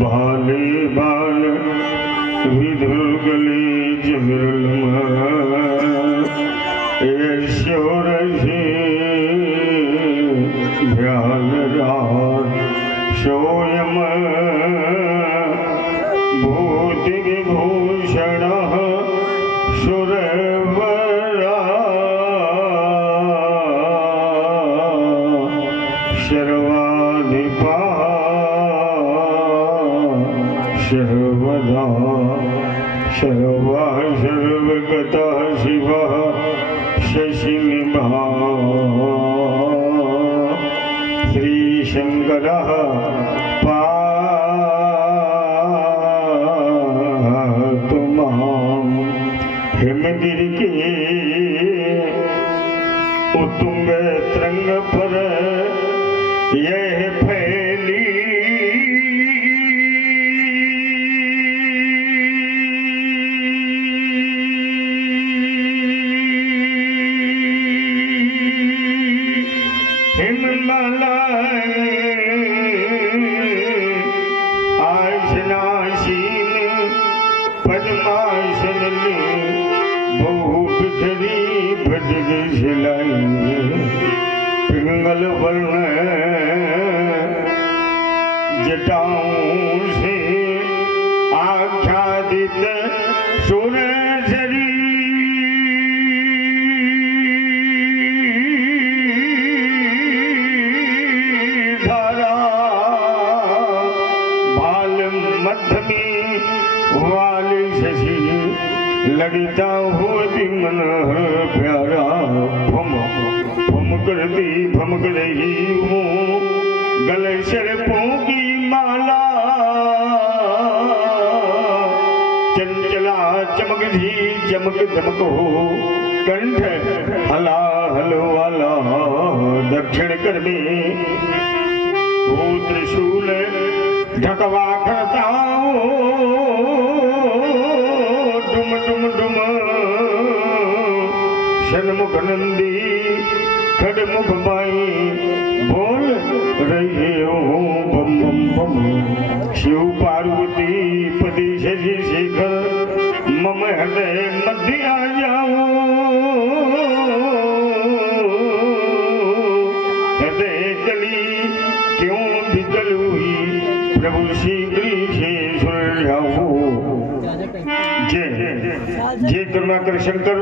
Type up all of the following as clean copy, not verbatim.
भाले बाल विधुगले जगरलमा ईश्वर से भ्याल रात सोयम भूति विभूषण सुरवरा शर्वाधिपा सर्वदा सर्वा सर्वगता शिव शशिनिभा श्रीशङ्करः पातु मां हिमगिरि के उत्तुंग तरंग पर यह फैली पिंगल वर्ण जटाओं से आच्छादित सुरसरी धारा बाल मध्य में वाली शशि लड़ता हो मन प्यारा भमक रही हूँ गले शर्पों की माला चंचला चमक जी चमक दमक हो कंठ हला हलो वाला दक्षिण कर में वो त्रिशूल ढकवा करता डुम डुम डुम शर्मुख नंदी खड़मुख बाई बोल रही हो बम बम बम शिव पार्वती पति शशि शेखर मम हृदय मध्य आ जाओ हृदय कली क्यों बिगल हुई प्रभु शीघ्र से सुलझाओ जय करुणाकर शंकर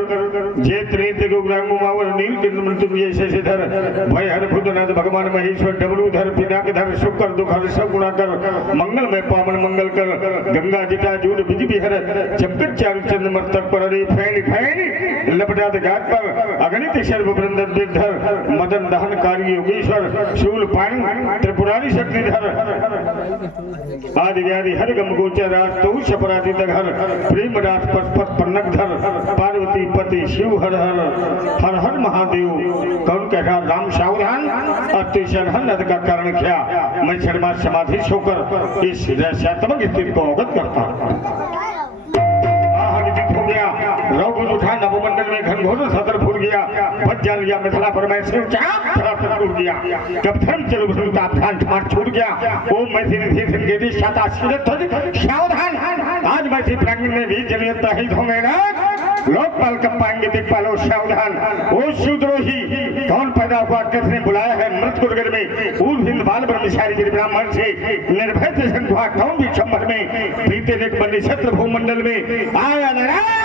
जय त्रिनेत्र गोग्रांगुमावर नीलकंठ मृत्युंजय शशिधर भय हर भूतनाथ भगवान महेश्वर डमरूधर पिनाकधर शुक्र दुखहर सब गुणाकर मंगल में पावन मंगल कर गंगा जटा जूट बिज बिहर चमकत चारु चंद्र मस्तक पर रे फैल फैल लपटात घाट पर अगणित सर्व वृंदन विधर मदन दहनकारी योगेश्वर शूल पाणी त्रिपुरारी शक्तिधर आदि व्याधि हर गम गोचर तो शपराधित घर प्रेम रास पथ पन्नगधर पार्वती पति शिव हर हर हर हर महादेव कौन कह रहा राम सावधान अतिशय नद का कारण क्या मैं शर्मा समाधि होकर इस रहस्यात्मक स्थिति को अवगत करता हूँ हो गया रघुकुल उठा नवमंडल में घनघोर सदर फूल गया बज्जा लिया मिथिला पर मैं सिर टूट गया जब धर्म चलो भूलता ध्यान ठाट छूट गया ओम मैं सिर शाता सावधान आज मैं सिर प्रांगण में भी जलियत हित होंगे लोकपाल कब पाएंगे दिखपालो सावधान ओ शूद्रोही कौन पैदा हुआ किसने बुलाया है मृत कुरगर में ऊर हिंद बाल ब्रह्मचारी ब्राह्मण से निर्भय से हुआ कौन भी चंबर में बीते देख बंदी छत्र भूमंडल में आया नारायण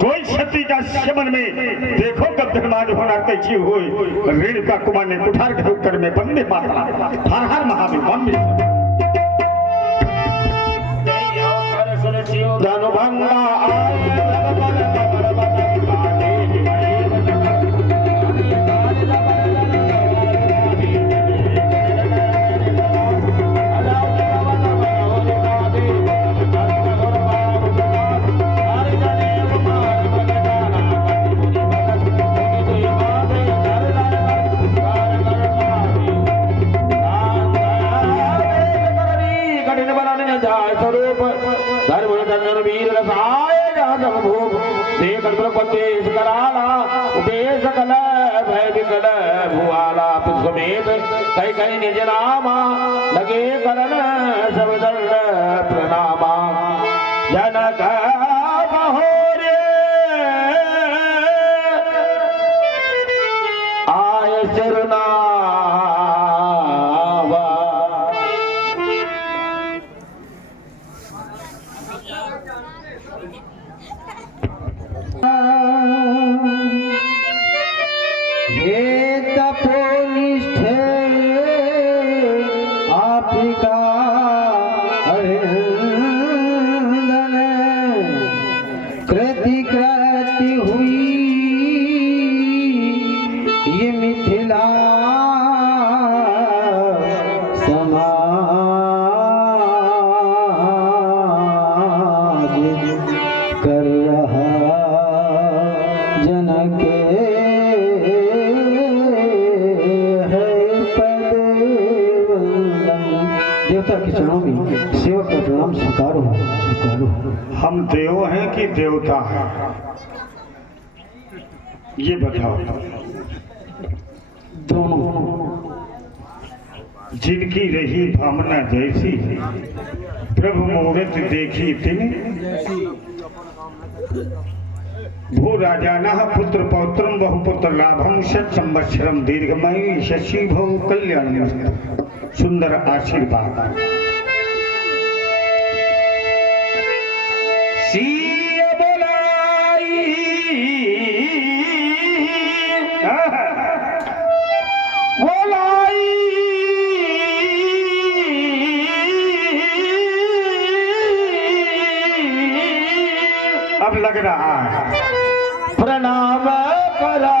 कोई क्षति का शमन में देखो कब धर्माज होना कैसी हुई रेणुका कुमार ने कुठार कर में बंदे माता हर हर महादेव दानुभंगा कई कई निज नामा लगे करण सब दंड प्रणामा जनक बहोरे आय सिरनावा हे तपोनिष्ठे आपका अभिनंदन कृति कृति हुई ये मिथिला समाज कर रहा जनक देवता के चरणों में सेवक का प्रणाम स्वीकारो स्वीकारो। हम देव हैं कि देवता हैं, ये बताओ। दोनों। जिनकी रही भावना जैसी प्रभु मुहूर्त देखी तिन भू राजाना पुत्र पौत्रम बहुपुत्र लाभम षट संवत्सरम दीर्घमयी शशि भव कल्याण सुंदर आशीर्वाद। सिय बोलाई बोलाई अब लग रहा है प्रणाम करा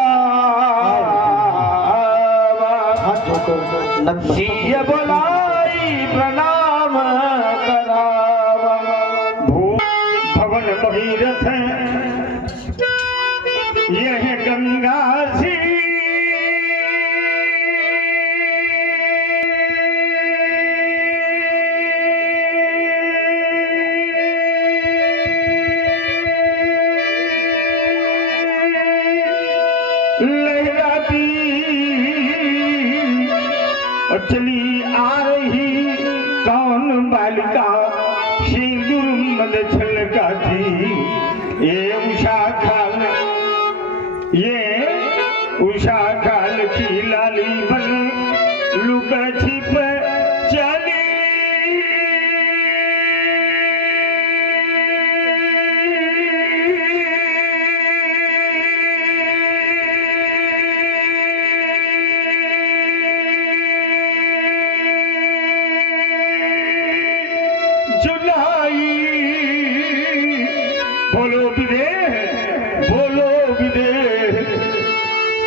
सिय बोलाई प्रणाम करावा भवन भगीरथ यह गंगा सी लहराती और चली आ रही कौन बालिका सिंदूर मद छलकाती ये उषा खाल की लाली बन लुक छिप चली जुलाई बोलो विदेह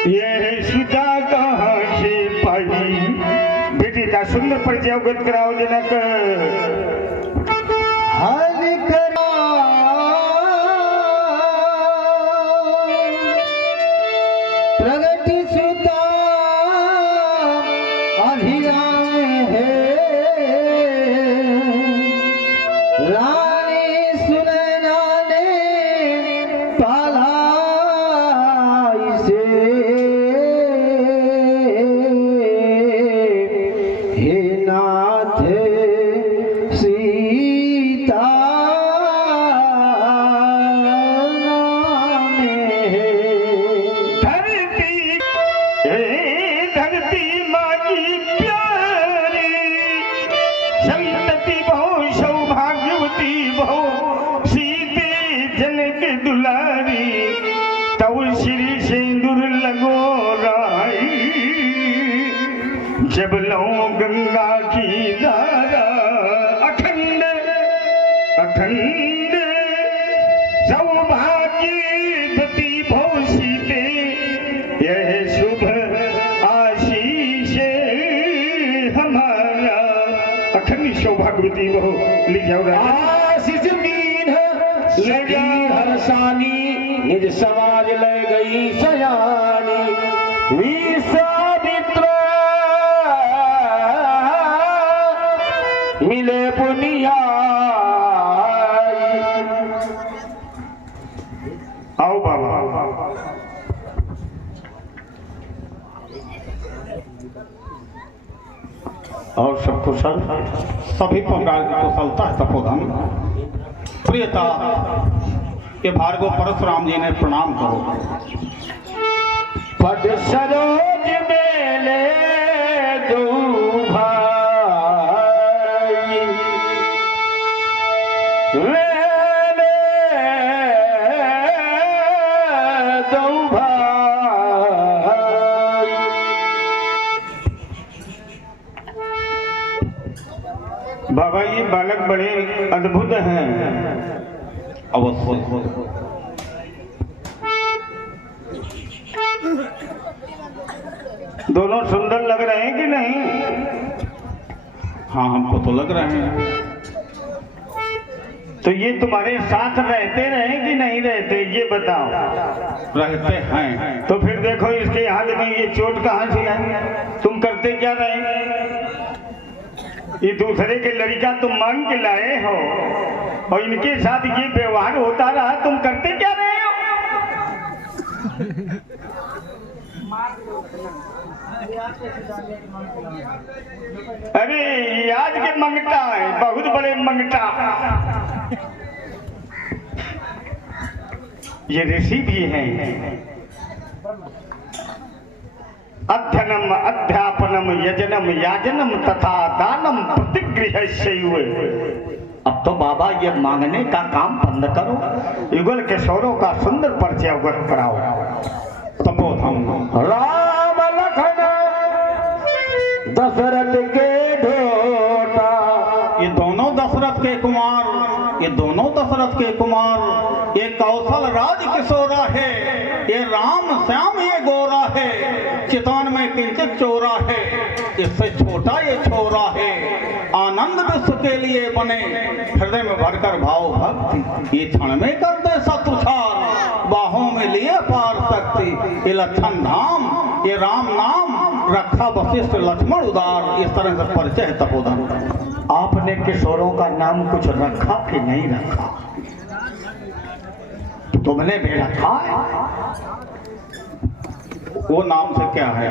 यह सीता कहाँ से पाई। बेटी का सुंदर परिचय अवगत कराओ जनक। हर करा प्रगति सुता अभिराम है रानी सुनैना ने पाला इसे हे नाथ सीता नाम है। धरती माँ की प्यारी संतति बहु सौभाग्यवती बहु सीते जनक दुलारी तव श्री सिंदूर लगो राई जब लो गंगा की धारा अखंड अखंड सौभाग्यवती बहु सीते यह शुभ आशीष हमारा अखंड सौभाग्यवती बहु ले जाओ आशीष दीन लगी हरसानी निज समाज ले गई सयानी विश्वामित्र मिले पुनिया आओ बाबा। और सब कुशल? सभी प्रकार की कुशलता है तपोधन। प्रियता, ये भार्गव परशुराम जी ने प्रणाम करो। पद सरोज मेले दो भाई, मेले दो भाई। बाबा ये बालक बड़े अद्भुत हैं। अवश्य दोनों सुंदर लग रहे हैं कि नहीं? हाँ, हमको तो लग रहे हैं। तो ये तुम्हारे साथ रहते रहे कि नहीं रहते, ये बताओ। रहते हैं। तो फिर देखो इसके हाथ में ये चोट कहाँ से आई? तुम करते क्या रहे? ये दूसरे के लड़का तुम मांग के लाए हो और इनके साथ ये व्यवहार होता रहा, तुम करते क्या रहे हो? अरे आज के मंगता है, बहुत बड़े मंगता। ये ऋषि भी हैं। अध्ययनम अध्यापनम यजनम याजनम तथा दानम प्रतिगृह्यैव। अब तो बाबा ये मांगने का काम बंद करो, युगल किशोरों का सुंदर परिचय अवगत कराओ। तपोधन, राम लखन दशरथ के ढोटा। ये दोनों दशरथ के कुमार, ये दोनों दशरथ के कुमार। ये कौशल राज किशोरा है, ये राम श्याम ये गोरा है। चितान में किंचित चोरा है, इससे छोटा ये छोरा है। आनंद विश्व के लिए बने, हृदय में भरकर भाव भक्ति। ये क्षण में कर दे सतुषार, बाहों में लिए पार शक्ति। ये लक्षण धाम, ये राम नाम रखा वशिष्ठ लक्ष्मण उदार। इस तरह से परिचय है तपोधन। आपने किशोरों का नाम कुछ रखा कि नहीं रखा? तुमने भी रखा है? वो नाम से क्या है?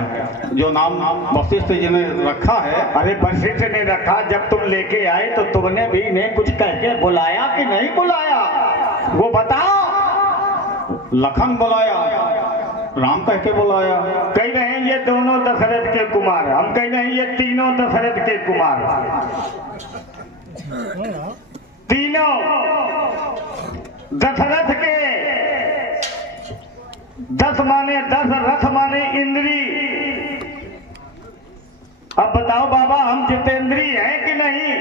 जो नाम वशिष्ठ जी ने रखा है। अरे वशिष्ठ ने रखा, जब तुम लेके आए तो तुमने भी इन्हें कुछ कह के बुलाया कि नहीं बुलाया? वो बताओ। लखन बुलाया, राम कह के बुलाया। कह रहे हैं ये दोनों दशरथ के कुमार, हम कह रहे हैं ये तीनों दशरथ के कुमार। तीनों दशरथ के। 10 माने 10, रथ माने इंद्री। अब बताओ बाबा, हम जितेंद्री हैं कि नहीं?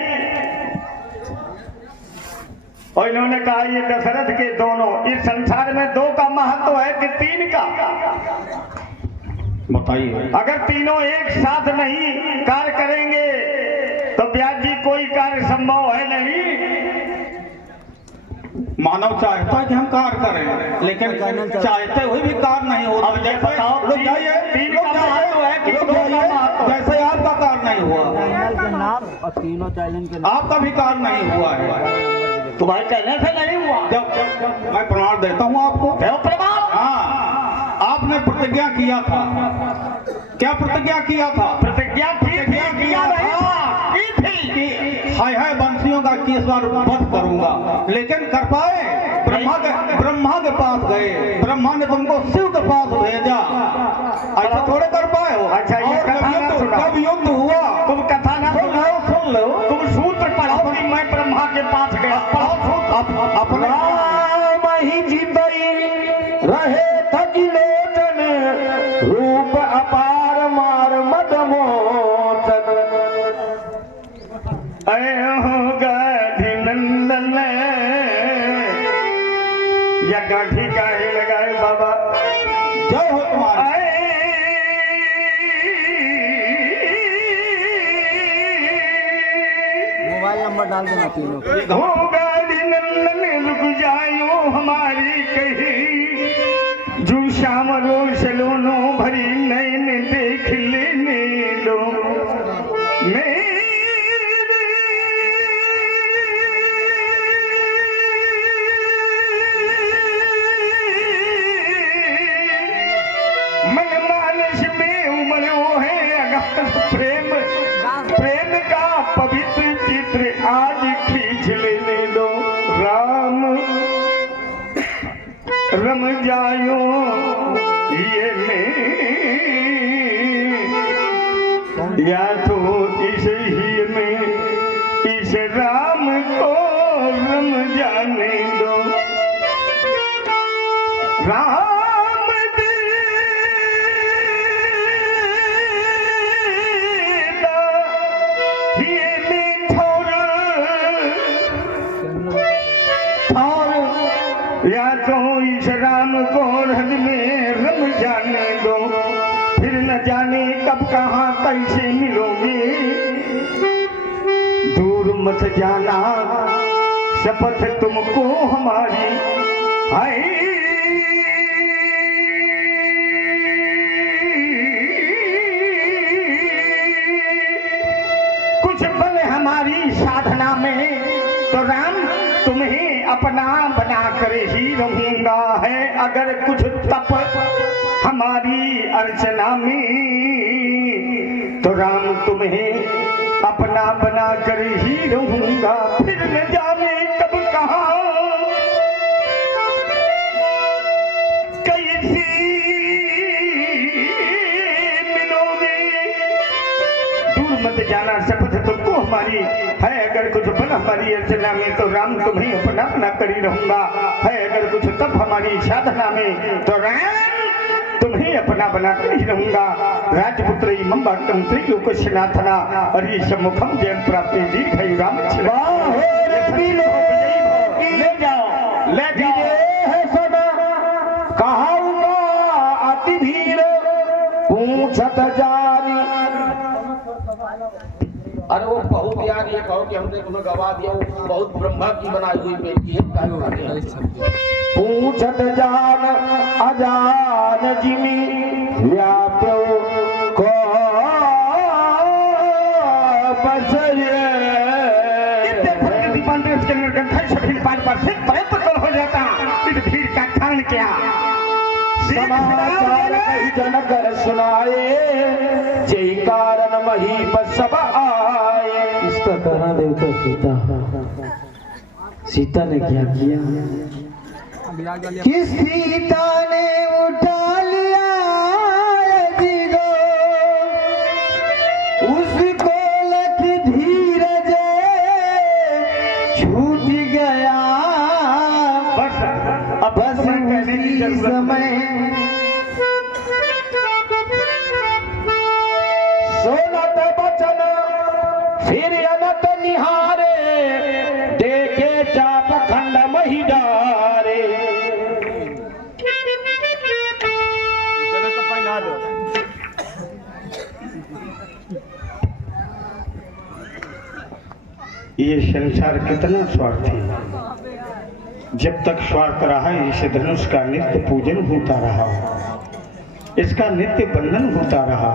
और इन्होंने कहा ये दशरथ के दोनों। इस संसार में 2 का महत्व है कि 3 का? बताइए। अगर तीनों एक साथ नहीं कार्य करेंगे तो व्यास जी कोई कार्य संभव है नहीं। मानव चाहता है कि हम कार्य करें, लेकिन चाहते हुए भी कार्य नहीं होता। अब ये बताओ, लोग जाइए, तीन लोग का जाइए, महत्व है कि लोग 2 का जाइए। महत्व है? जैसे आपका कार्य नहीं हुआ, चैनल के नाम और तीनों चैनल के नाम। आपका भी कार्य नहीं हुआ है। तुम्हारे कहने से नहीं हुआ। जब मैं प्रमाण देता हूँ आपको। देव प्रमाण। हाँ, आपने प्रतिज्ञा किया था। क्या प्रतिज्ञा किया था? प्रतिज्ञा की थी, किया नहीं था, की थी कि हाय हाय बंसियों का किस बार वध करूंगा, लेकिन कर पाए? ब्रह्मा के पास गए, ब्रह्मा ने तुमको शिव के पास भेजा। ऐसा थोड़े कर पाए हो? अच्छा, ये कथा ना सुनाओ। कब युद्ध हुआ? तुम कथा ना सुनाओ, सुन लो। तुम सूत्र पढ़ाओ कि मैं ब्रह्मा के पास गया। अपना राम ही जीतई रहे थकिलोचन, रूप अपार मार मद मोचन। अरे हो गाधी नंदन, या गाठी काहे लगाए बाबा? जय हो तुम्हारी। मोबाइल नंबर डाल देना तीनों को। हो गाधी नंदन रुक जायो हमारी कही, जो श्याम रोष लोनो भरी नैन देख लेने दो। मन मानस में उमड़ो है अगाध प्रेम, प्रेम रम जायो ये में या तो इस ही में इस राम को रम जाने दो। राम देता ये में थोड़ा या तो इस राम को हृदय में रम जाने दो, फिर न जाने कब कहाँ कैसे मिलोगे। दूर मत जाना शपथ तुमको हमारी हाय। कुछ पल हमारी साधना में तो राम तुम्हें अपना बना कर ही रहूंगा है। अगर कुछ तप हमारी अर्चना में तो राम तुम्हें अपना बना कर ही रहूंगा। फिर न जाने कब कहाँ कैसी मिलोगे। दूर मत जाना शपथ तुमको हमारी है। अगर कुछ बल हमारी अर्चना में तो राम तुम्हें अपना बना कर ही रहूंगा है। अगर कुछ तप हमारी साधना में तो राम तुम्हें अपना बनाकर ही रहूंगा। राजपुत्र इमं वाक्यम त्रिलोकनाथना हरि सम्मुखम जयं प्राप्ति दीर्घायुराम। ले जाओ है सदा कहूँगा अति भीड़ पूछत जारी। अरे वो बहुत यार ये कहो कि हमने तुम्हें गवा दिया, वो बहुत ब्रह्मा की बनाई हुई बेटी है। पूछत जान अजान जिमी व्याप्यो को हो जाता इस भीड़ का कारण क्या। समाचार कही जनक सुनाए, जय कारण महीप सब आए। इसका कारण देवता सीता ने क्या किया कि सीता ने उठा लिया दीदो उसको लख धीरज छूट गया। बस उसी समय सोनत बचन फिर अनत निहारे, देखे चाप खंड मही डारे। ये संसार कितना स्वार्थी है। जब तक स्वार्थ रहा इस धनुष का नित्य पूजन होता रहा, इसका नित्य बंधन होता रहा।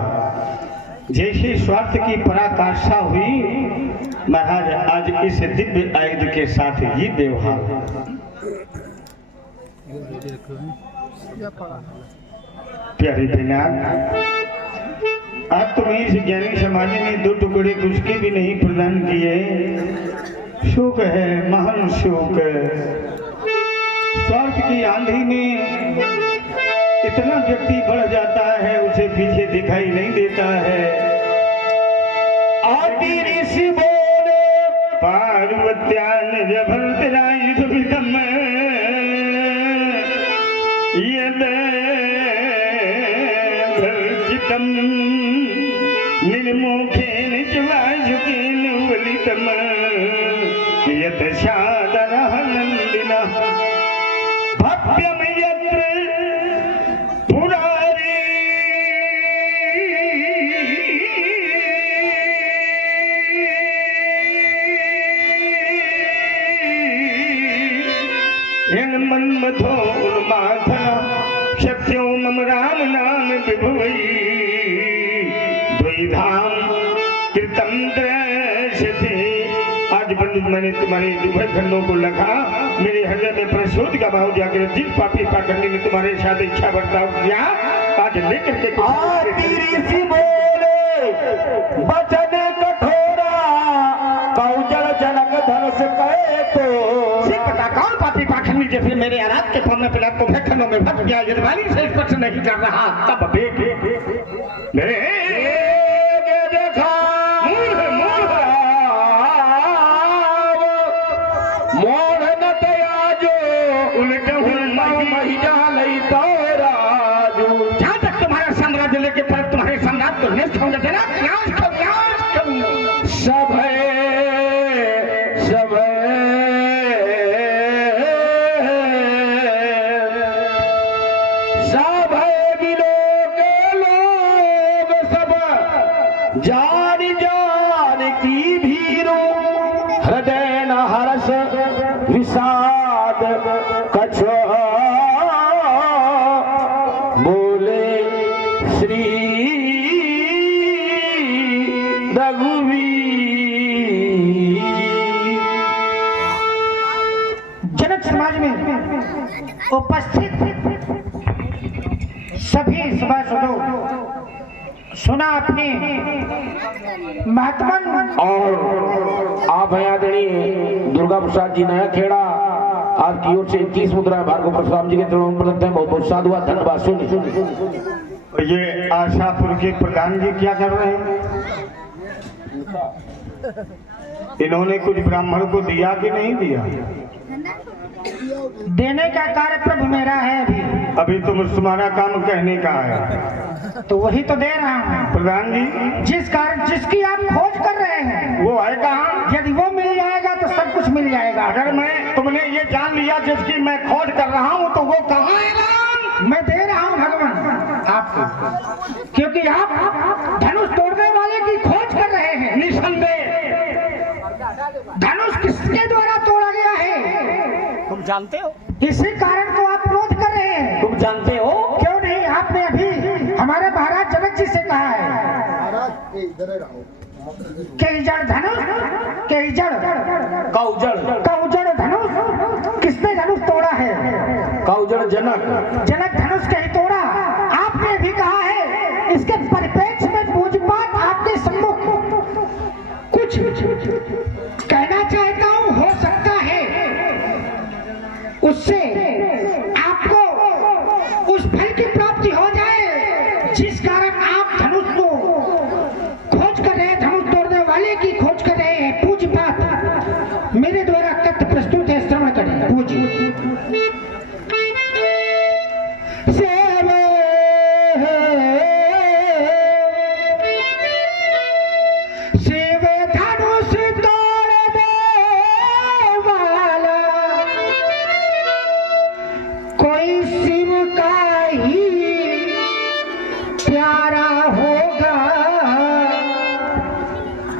जैसे स्वार्थ की पराकाष्ठा हुई महाराज आज इस दिव्य आयुध के साथ ये व्यवहार। प्यारी बहना आज तुम्हें इस ज्ञानी समाज ने 2 टुकड़े कुछ के भी नहीं प्रदान किए। शोक है, महान शोक। स्वार्थ की आंधी में इतना व्यक्ति बढ़ जाता है उसे पीछे दिखाई नहीं देता है। आदि ऋषि बोले पार्वत्यान जभरतरायुधम यदर्जितम निर्मुखेन च वासुकेन वलितम यत सादरहनन्दिनः भव्यम यत्र पुरारी। मन्मथो उन्माथन सत्यो मम राम नाम विभुवै द्वैधाम कृतम दृश्यते। आज पंडित मैंने तुम्हारे दुभर खंडों को लिखा, मेरे हृदय में प्रसोद का भाव जाकर जिस पापी पाखंडी ने तुम्हारे साथ इच्छा बर्ताव किया आज लेकर के ऋषि बोले बचन कठोरा कौशल जनक धनुष कहे तो। पता कौन पापी पाखंडी जैसे मेरे आराध के पौने पिला को खनों में फंस गया, यजमानी से स्पर्श नहीं कर रहा, तब बेटे देखा मोड़ न तयाजो उल्टे महिजा लई तो राजू। जहाँ तक तुम्हारा साम्राज्य लेके पर तुम्हारे साम्राज्य को नष्ट होंगे ना, नाश करूंगा। सब जान जान की भीरू हृदय न हर्ष विषाद कछो बोले श्री रघुवीर। जनक समाज में उपस्थित सभी सभासदों, सुना अपने महत्वपूर्ण और आप हैं आदरणीय दुर्गा प्रसाद जी नया खेड़ा, आपकी ओर से 21 मुद्रा भार्गव परशुराम जी के चरणों में प्रदत्त है। बहुत बहुत साधुवाद, धन्यवाद। सुनिए ये आशापुर के प्रधान जी क्या कर रहे हैं? इन्होंने कुछ ब्राह्मण को दिया कि नहीं दिया? देने का कार्य प्रभु मेरा है। अभी तुम्हारा काम कहने का है, तो वही तो दे रहा हूँ। प्रधान जी जिस कारण जिसकी आप खोज कर रहे हैं वो है कहाँ? यदि वो मिल जाएगा तो सब कुछ मिल जाएगा। अगर तुमने ये जान लिया जिसकी मैं खोज कर रहा हूँ तो वो कहाँ है? मैं दे रहा हूँ भगवान आपको, क्योंकि आप धनुष तोड़ने वाले की खोज कर रहे हैं। निसंदेह धनुष किसके द्वारा तोड़ा गया है तुम जानते हो? इसी कारण तो आप क्रोध कर रहे हैं। तुम जानते हो? क्यों नहीं? आपने अभी हमारे महाराज जनक जी से कहा है कि जड़ धनुष के का उजड़ धनुष किसने धनुष तोड़ा है? का उजड़ जनक धनुष के ही तोड़ा। आपने भी कहा है, इसके परिप्रेक्ष्य में पूजपाठ आपके सम्मुख कुछ कहना चाहता हूँ, हो सकता है उससे आपको उस फल की प्राप्ति हो जाए जिस कारण आप धनुष को खोज कर रहे हैं, धनुष तोड़ने वाले की खोज कर रहे हैं। पूज्य बात मेरे द्वारा कथ्य प्रस्तुत है, श्रवण करें। पूज्य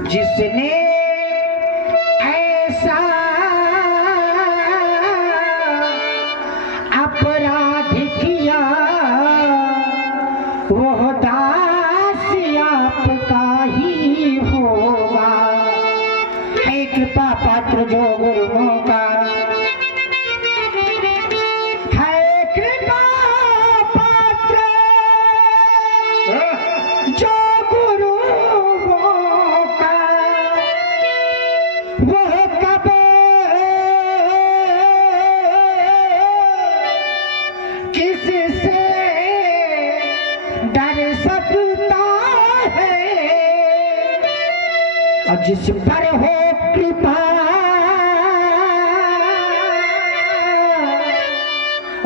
जिसने ऐसा अपराध किया वह दास आपका ही होगा। है कृपा पात्र जो गुरुओं का, है कृपा पात्र जो जिस पर हो कृपा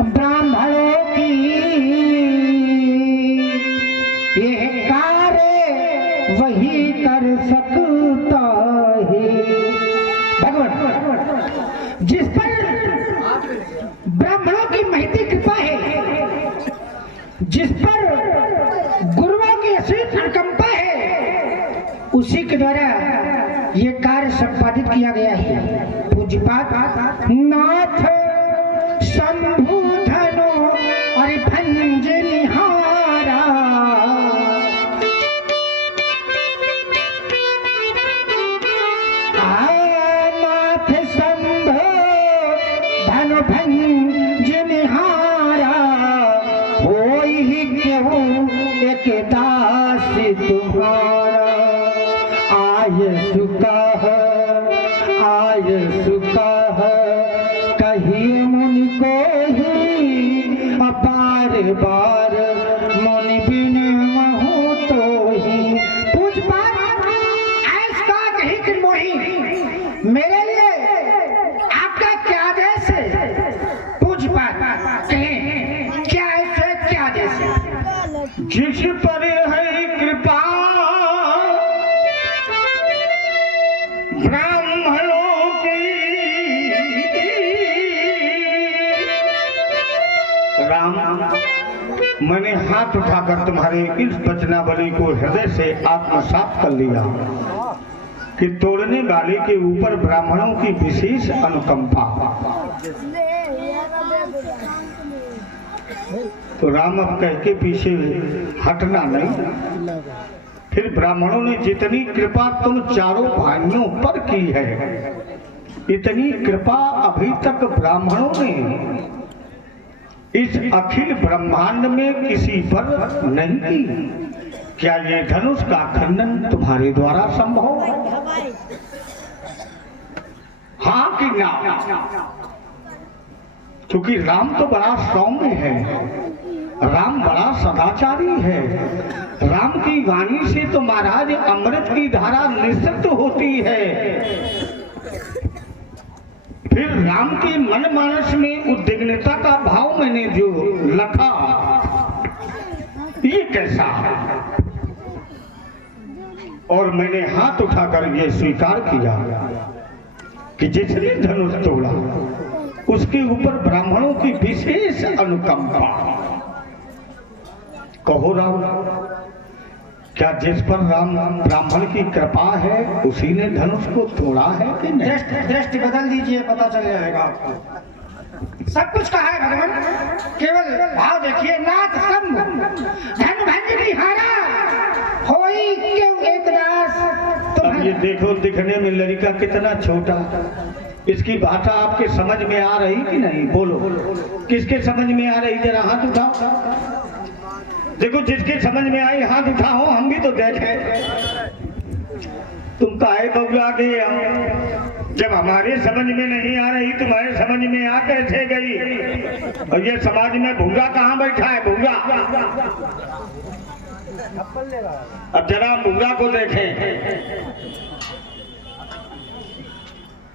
ब्राह्मणों की, ये कार्य वही कर सकता है। भगवान जिस पर ब्राह्मणों की महती कृपा है, जिस पर गुरुओं की असीम अनुकंपा है, उसी के द्वारा ये कार्य संपादित किया गया है। पूज्यपाद नाथ शंभु धनो और भंज निहारा, नाथ शंभु धनो भंज निहारा, होई ही क्यों एक दास तुम्हारा। आय सुका है कहीं मुनि को ब्राह्मणों की राम, मैंने हाथ उठाकर तुम्हारे इस वचनावली को हृदय से आत्मसात कर लिया कि तोड़ने वाले के ऊपर ब्राह्मणों की विशेष अनुकंपा। तो राम अब कह के पीछे हटना नहीं। फिर ब्राह्मणों ने जितनी कृपा तुम चारों भाइयों पर की है, इतनी कृपा अभी तक ब्राह्मणों ने इस अखिल ब्रह्मांड में किसी पर नहीं की। क्या ये धनुष का खंडन तुम्हारे द्वारा संभव? हाँ कि ना? क्योंकि राम तो बड़ा सौम्य है, राम बड़ा सदाचारी है। राम की वाणी से तो महाराज अमृत की धारा निश्चित होती है। फिर राम के मन मानस में उद्विग्नता का भाव मैंने जो लखा, ये कैसा है? और मैंने हाथ उठाकर ये स्वीकार किया कि जिसने धनुष तोड़ा उसके ऊपर ब्राह्मणों की विशेष अनुकंपा। कहो राम, क्या जिस पर राम ब्राह्मण की कृपा है उसी ने धनुष को तोड़ा है कि नहीं? दृष्टि बदल दीजिए, पता चल जाएगा आपको। सब कुछ कहा है भगवान, केवल भाव देखिए। नाथ संग धन भंजनी हारा होई क्यों एक दास। अब ये देखो दिखने में लड़का कितना छोटा, इसकी भाषा आपके समझ में आ रही कि नहीं? बोलो, किसके समझ में आ रही? जरा हाथ उठाओ। देखो, जिसके समझ में आई हाथ उठाओ, हम भी तो देखें। तुम काहे बबुआ गए? जब हमारे समझ में नहीं आ रही, तुम्हारे समझ में आ कैसे गई? और ये समाज में भूंगा कहाँ बैठा है? भूंगा, अब जरा भूंगा को देखें।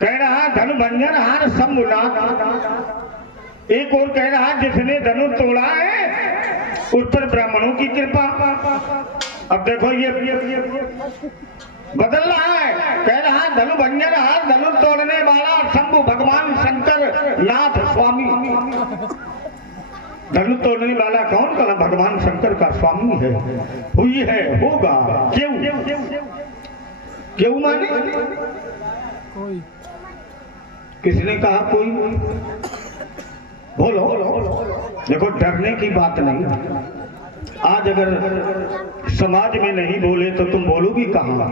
कह रहा धनु भंजन हार शंभुनाथ। एक और कह रहा जिसने धनु तोड़ा है उस पर ब्राह्मणों की कृपा। अब देखो ये बदल रहा है। कह रहा धनु भंजन हार, धनु तोड़ने वाला शंभु भगवान शंकर नाथ स्वामी। धनु तोड़ने वाला कौन? कहा भगवान शंकर का स्वामी है। हुई है, होगा। क्यों? क्यों माने? किसने कहा कोई? बोलो। देखो, डरने की बात नहीं। आज अगर समाज में नहीं बोले तो तुम बोलोगी कहाँ?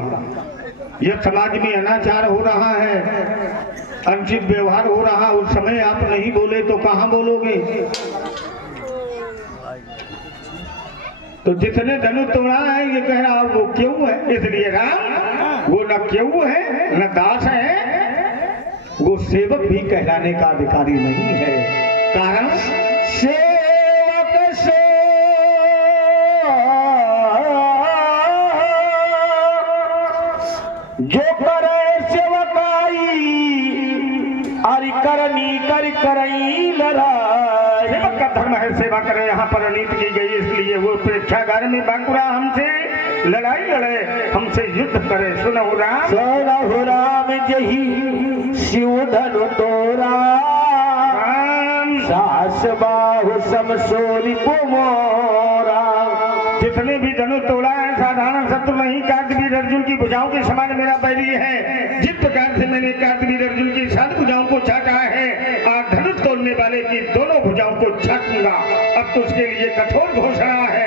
यह समाज में अनाचार हो रहा है, अनुचित व्यवहार हो रहा, उस समय आप नहीं बोले तो कहाँ बोलोगे? तो जिसने धनु तोड़ा है ये कह रहा वो क्यों है? इसलिए राम वो न क्यों है न दास है, वो सेवक भी कहलाने का अधिकारी नहीं है। कारण सेवक से जो करे सेवकाई, अरि करनी कर करई लड़ाई। सेवक का धर्म है सेवा करे, यहाँ पर नीति की गई। इसलिए वो प्रेक्षागार में बांकुरा हमसे लड़ाई लड़े, हमसे युद्ध करे। सुनो राम जही शिव धनु तोरा, सास बाहु समसोरी मोरा। जिसने भी धनु तोड़ा है साधारण शत्रु नहीं, कार्तवीर अर्जुन की भुजाओं के समान मेरा बैरी है। जिस प्रकार से मैंने कार्तवीर अर्जुन की 7 भुजाओं को छाटा है, आज धनुष तोड़ने वाले की दोनों भुजाओं को छाटूंगा। अब तो उसके लिए कठोर घोषणा है।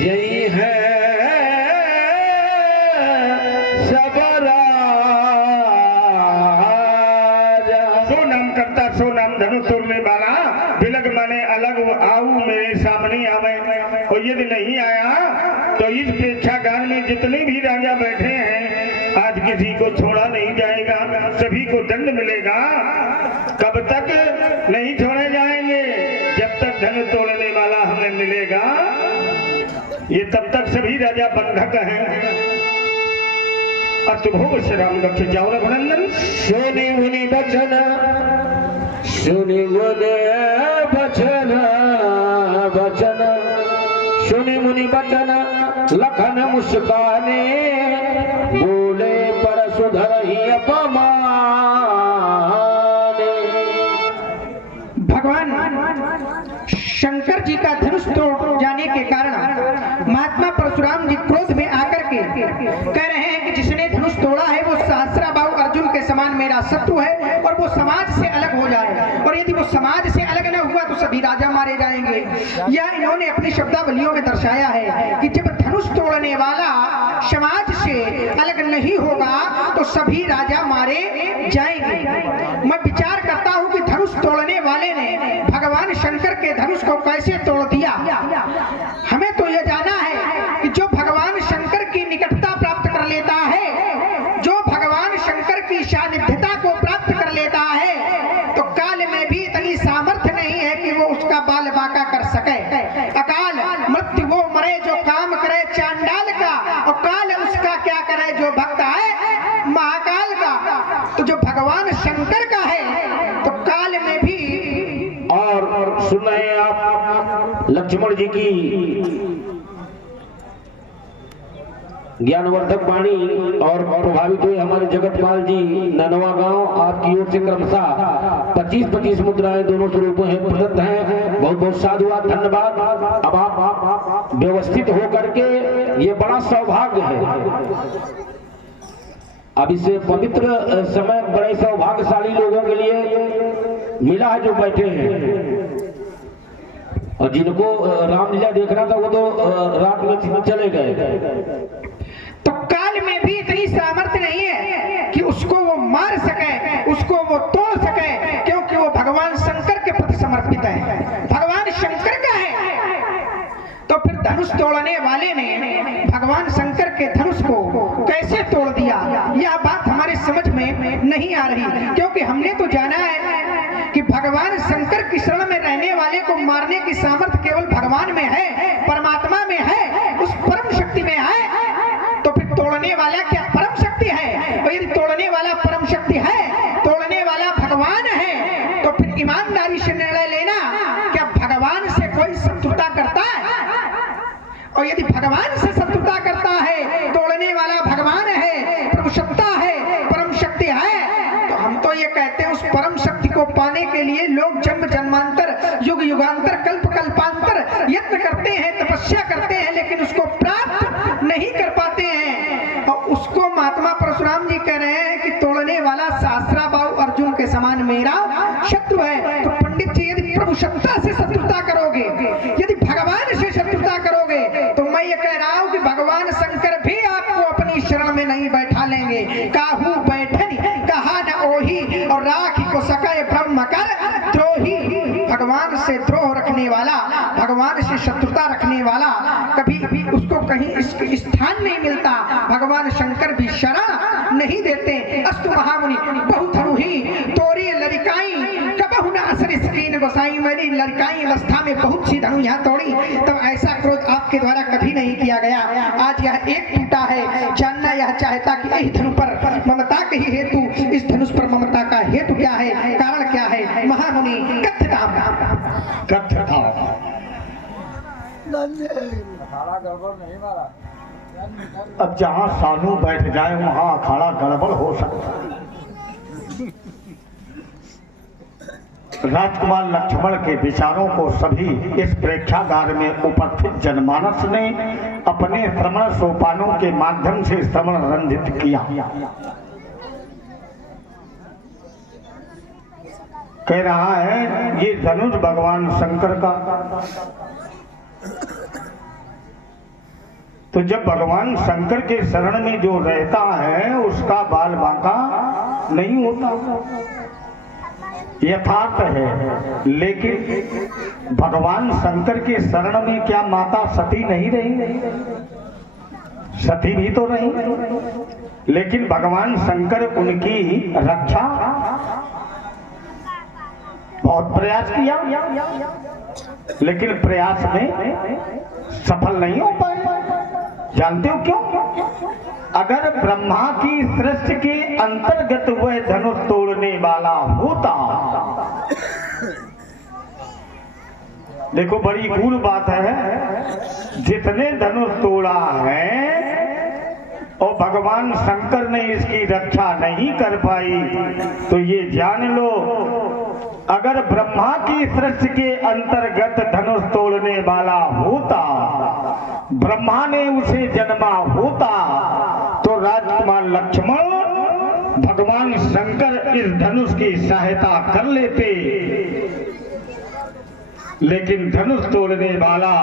यही है सो नाम करता सो नाम धनु तोड़ने वाला। बिलग माने अलग आऊ मेरे सामने आवे। और यदि नहीं आया तो इस प्रेक्षागार में जितने भी राजा बैठे हैं आज किसी को छोड़ा नहीं जाएगा, सभी को दंड मिलेगा। कब तक नहीं छोड़े जाएंगे? जब तक धन तोड़ने वाला हमें मिलेगा, ये तब तक सभी राजा बंधक हैं। अतुभोग श्री राम लक्ष्य जाओ रघुनंदन। सुनि मुनि बचन, सुनि मुनि बचन, बचन सुनि मुनि बचन लखन मुस्काने, बोले परशुधर ही अपमाने। भगवान शंकर जी का धनुष तोड़ जाने के कारण महात्मा परशुराम जी क्रोध में आकर के कह रहे हैं कि जिसने धनुष तोड़ा है वो सहस्राबाहु अर्जुन के समान मेरा शत्रु है और वो समाज से अलग हो जाए, और यदि वो समाज से अलग न हुआ तो सभी राजा मारे जाएंगे। यह इन्होंने अपनी शब्दावलियों में दर्शाया है कि जब धनुष तोड़ने वाला समाज से अलग नहीं होगा तो सभी राजा मारे जाएंगे। मैं विचार करता हूँ कि धनुष तोड़ने वाले ने भगवान शंकर के धनुष को कैसे तोड़ दिया। हमें तो यह जाना है कि जो भगवान शंकर की निकटता प्राप्त कर लेता है, जो भगवान शंकर की सानिध्यता को प्राप्त कर लेता है, तो काल में भी इतनी सामर्थ्य नहीं है कि वो उसका बाल बांका कर सके। अकाल मृत्यु वो मरे जो काम करे चांडाल का, और काल उसका क्या करे जो भक्त है महाकाल का। तो जो भगवान शंकर का है तो काल में भी। और सुन रहे हैं आप लक्ष्मण जी की ज्ञानवर्धक वाणी, और प्रभावित हुए हमारे जगतपाल जी ननवा गांव, आपकी ओर से क्रमशः 25-25 मुद्राएं दोनों स्वरूपों हैं प्रदत्त हैं। बहुत बहुत साधुवाद, धन्यवाद। अब आप व्यवस्थित होकर के, ये बड़ा सौभाग्य है। अब इस पवित्र समय बड़े सौभाग्यशाली लोगों के लिए मिला है जो बैठे हैं, और जिनको रामलीला देखना था वो तो रात में चले गए। तो काल में भी इतनी सामर्थ्य नहीं है कि उसको वो मार सके, उसको वो तोड़ सके, क्योंकि वो भगवान शंकर के प्रति समर्पित है, भगवान शंकर का है। तो फिर धनुष तोड़ने वाले ने भगवान शंकर के धनुष को कैसे तोड़ दिया, यह बात हमारे समझ में नहीं आ रही। क्योंकि हमने तो जाना है कि भगवान शंकर की शरण में रहने वाले को मारने की सामर्थ्य केवल भगवान में है, परमात्मा में है, उस परम शक्ति में है। तो फिर तोड़ने वाला क्या परम शक्ति है? और यदि तोड़ने वाला परम शक्ति है, तोड़ने वाला भगवान है, तो फिर ईमानदारी से निर्णय लेना, क्या भगवान से कोई शत्रुता करता है? और यदि भगवान से शत्रुता करता है, तोड़ने वाला भगवान है, प्रभु सत्ता है, परम शक्ति है, तो हम तो ये कहते हैं उस परम शक्ति को पाने के लिए लोग जन्म जन्मांतर, युग युगांतर, कल्प कल्पांतर यत्न करते हैं, तपस्या करते हैं, लेकिन उसको प्राप्त नहीं कर पाते हैं। और उसको महात्मा परशुराम जी कह रहे हैं कि तोड़ने वाला सहस्राबाहु अर्जुन के समान मेरा शत्रु है। तो पंडित जी, यदि प्रभु सत्ता से शत्रुता करोगे, यदि भगवान से शत्रुता करोगे, तो मैं ये कह रहा हूँ कि भगवान शंकर भी आपको अपनी शरण में नहीं बैठा लेंगे। काहू बैठनी कहा न ओही, और राखी को सके ब्रह्म कर द्रोही। भगवान से द्रोह रखने वाला, भगवान से शत्रुता रखने वाला कभी भी उसको कहीं स्थान नहीं मिलता। भगवान शंकर भी शरण नहीं देते। अस्तु महामुनि बहुधनु ही तोरी लड़काई, कबहु न असर स्कीन गोसाई। मेरी लड़काई अवस्था में बहुत सी धनु यहाँ तोड़ी, तब ऐसा क्रोध आपके द्वारा कभी नहीं किया गया। आज यह एक टूटा है। जानना यह चाहता कि इस धनु पर ममता के ही हेतु, इस धनुष पर ममता का हेतु क्या है, कारण क्या है? महामुनि कथ्यताम। अब जहाँ साधु बैठ जाए वहाँ अखाड़ा गड़बड़ हो सकता है। राजकुमार लक्ष्मण के विचारों को सभी इस प्रेक्षागार में उपस्थित जनमानस ने अपने श्रवण सोपानों के माध्यम से श्रवण रंजित किया। कह रहा है ये धनुष भगवान शंकर का। तो जब भगवान शंकर के शरण में जो रहता है उसका बाल बांका नहीं होता, यथार्थ है। लेकिन भगवान शंकर के शरण में क्या माता सती नहीं रही? सती भी तो रही। लेकिन भगवान शंकर उनकी रक्षा बहुत प्रयास किया, लेकिन प्रयास में सफल नहीं हो पाए। जानते हो क्यों? अगर ब्रह्मा की सृष्टि के अंतर्गत वह धनुष तोड़ने वाला होता, देखो बड़ी गूढ़ बात है, जितने धनुष तोड़ा है और भगवान शंकर ने इसकी रक्षा नहीं कर पाई, तो ये जान लो अगर ब्रह्मा की सृष्टि के अंतर्गत धनुष तोड़ने वाला होता, ब्रह्मा ने उसे जन्मा होता, तो राजकुमार लक्ष्मण भगवान शंकर इस धनुष की सहायता कर लेते। लेकिन धनुष तोड़ने वाला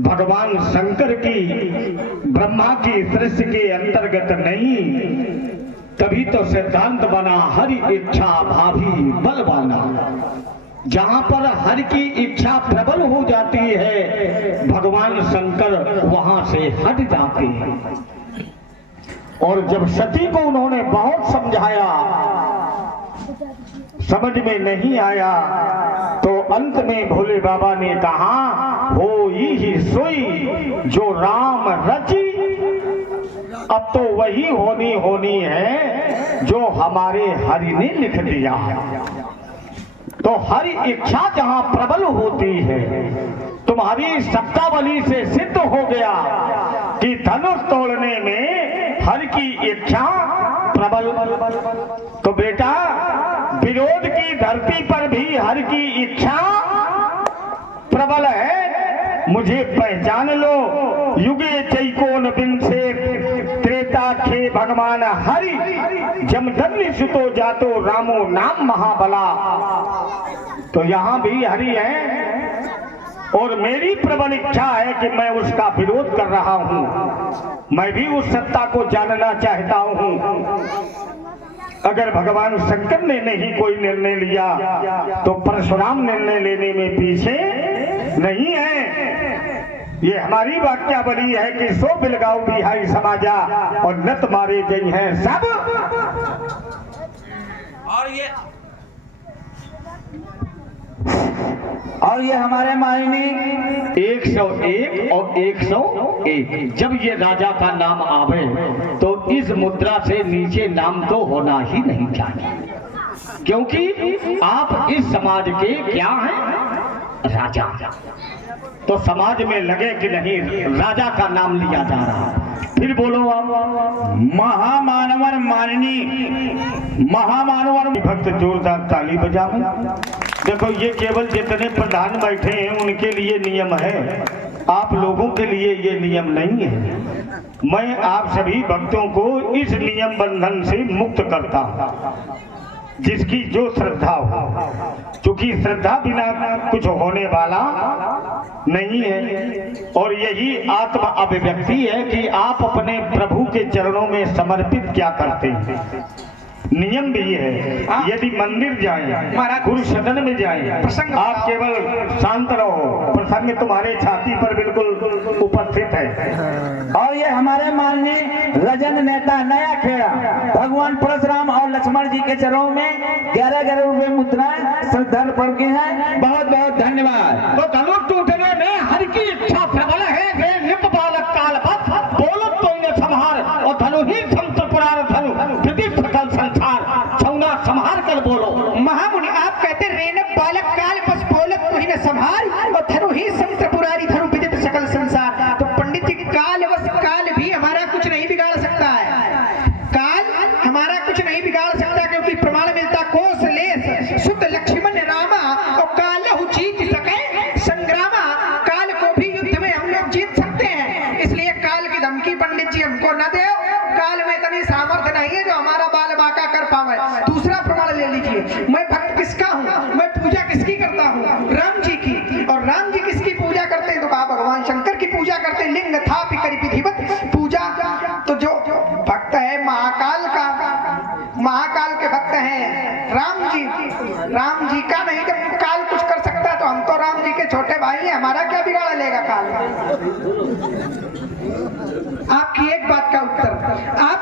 भगवान शंकर की ब्रह्मा की सृष्टि के अंतर्गत नहीं, तभी तो सिद्धांत बना हरि इच्छा भाभी बलवाना। जहां पर हरि की इच्छा प्रबल हो जाती है, भगवान शंकर वहां से हट जाते हैं। और जब सती को उन्होंने बहुत समझाया, समझ में नहीं आया, तो अंत में भोले बाबा ने कहा, हो ही सोई जो राम रची, अब तो वही होनी है जो हमारे हरि ने लिख दिया। तो हरि इच्छा जहां प्रबल होती है, तुम्हारी शब्दावली से सिद्ध हो गया कि धनुष तोड़ने में हरि की इच्छा प्रबल। तो बेटा, विरोध की धरती पर भी हरि की इच्छा प्रबल है। मुझे पहचान लो, युगे चैकोन विंशे त्रेता खे भगवान हरि, जमदग्नि सुतो जातो रामो नाम महाबला। तो यहाँ भी हरि है, और मेरी प्रबल इच्छा है कि मैं उसका विरोध कर रहा हूँ, मैं भी उस सत्ता को जानना चाहता हूँ। अगर भगवान शंकर ने नहीं कोई निर्णय लिया, तो परशुराम निर्णय लेने में पीछे नहीं है। ये हमारी वाक्यावली है कि सो बिलगाऊ बिहाई समाजा और नत मारे जई हैं सब। और ये हमारे मायने 101 और 101, जब ये राजा का नाम आवे तो इस मुद्रा से नीचे नाम तो होना ही नहीं चाहिए, क्योंकि आप इस समाज के क्या हैं? राजा। तो समाज में लगे कि नहीं राजा का नाम लिया जा रहा है। फिर बोलो आप, महामानवर माननी, महामानवर भक्त जोरदार ताली बजाओ। देखो, ये केवल जितने प्रधान बैठे हैं उनके लिए नियम है, आप लोगों के लिए ये नियम नहीं है। मैं आप सभी भक्तों को इस नियम बंधन से मुक्त करता हूँ, जिसकी जो श्रद्धा हो, क्योंकि श्रद्धा बिना कुछ होने वाला नहीं है। और यही आत्म अभिव्यक्ति है कि आप अपने प्रभु के चरणों में समर्पित क्या करते हैं। नियम भी है, यदि मंदिर जाएं, गुरु सदन में जाएं, आप केवल शांत रहो, प्रसंग तुम्हारे छाती पर बिल्कुल उपस्थित है। और ये हमारे माननीय रजन नेता नया खेड़ा भगवान परशुराम और लक्ष्मण जी के चरणों में 11-11 रुपए मुद्राएं श्रद्धा पड़ के हैं। बहुत बहुत धन्यवाद। तो धनुष टूटने में हर की इच्छा प्रबल है, वे निप बालक काल बस बोलत तो इन्हें संहार, और धनु ही संत पुराण धनु विधि सकल संसार, छौना संहार कर बोलो। महामुनि आप कहते रेणप बालक काल बस बोलत तो इन्हें संहार, और धनु ही संत पुरारी धनु विधि सकल संसार। तो पंडित जी, काल बस काल भी हमारा कुछ नहीं बिगाड़ सकता है, काल हमारा कुछ नहीं बिगाड़ सकता, क्योंकि प्रमाण मिलता कोस लेस सुत लक्ष्मण रामा, और काल जीत सके संग्रामा। काल को भी युद्ध में हम लोग जीत सकते हैं, इसलिए काल की धमकी पंडित जी हमको न दे। काल में इतनी सामर्थ्य नहीं है जो हमारा बाल बाका कर पावे। दूसरा प्रमाण ले लीजिए, मैं भक्त किसका हूँ, मैं पूजा किसकी करता हूँ? राम जी की। और राम जी किसकी पूजा करते हैं? तो कहा भगवान शंकर की पूजा करते हैं। लिंग था पिकरी विधिवत पूजा। तो जो भक्त है महाकाल का, महाकाल के भक्त हैं राम जी, राम जी का नहीं। जब काल कुछ कर सकता है तो हम तो राम जी के छोटे भाई हैं, हमारा क्या बिगाड़ लेगा काल? आपकी एक बात का उत्तर, आप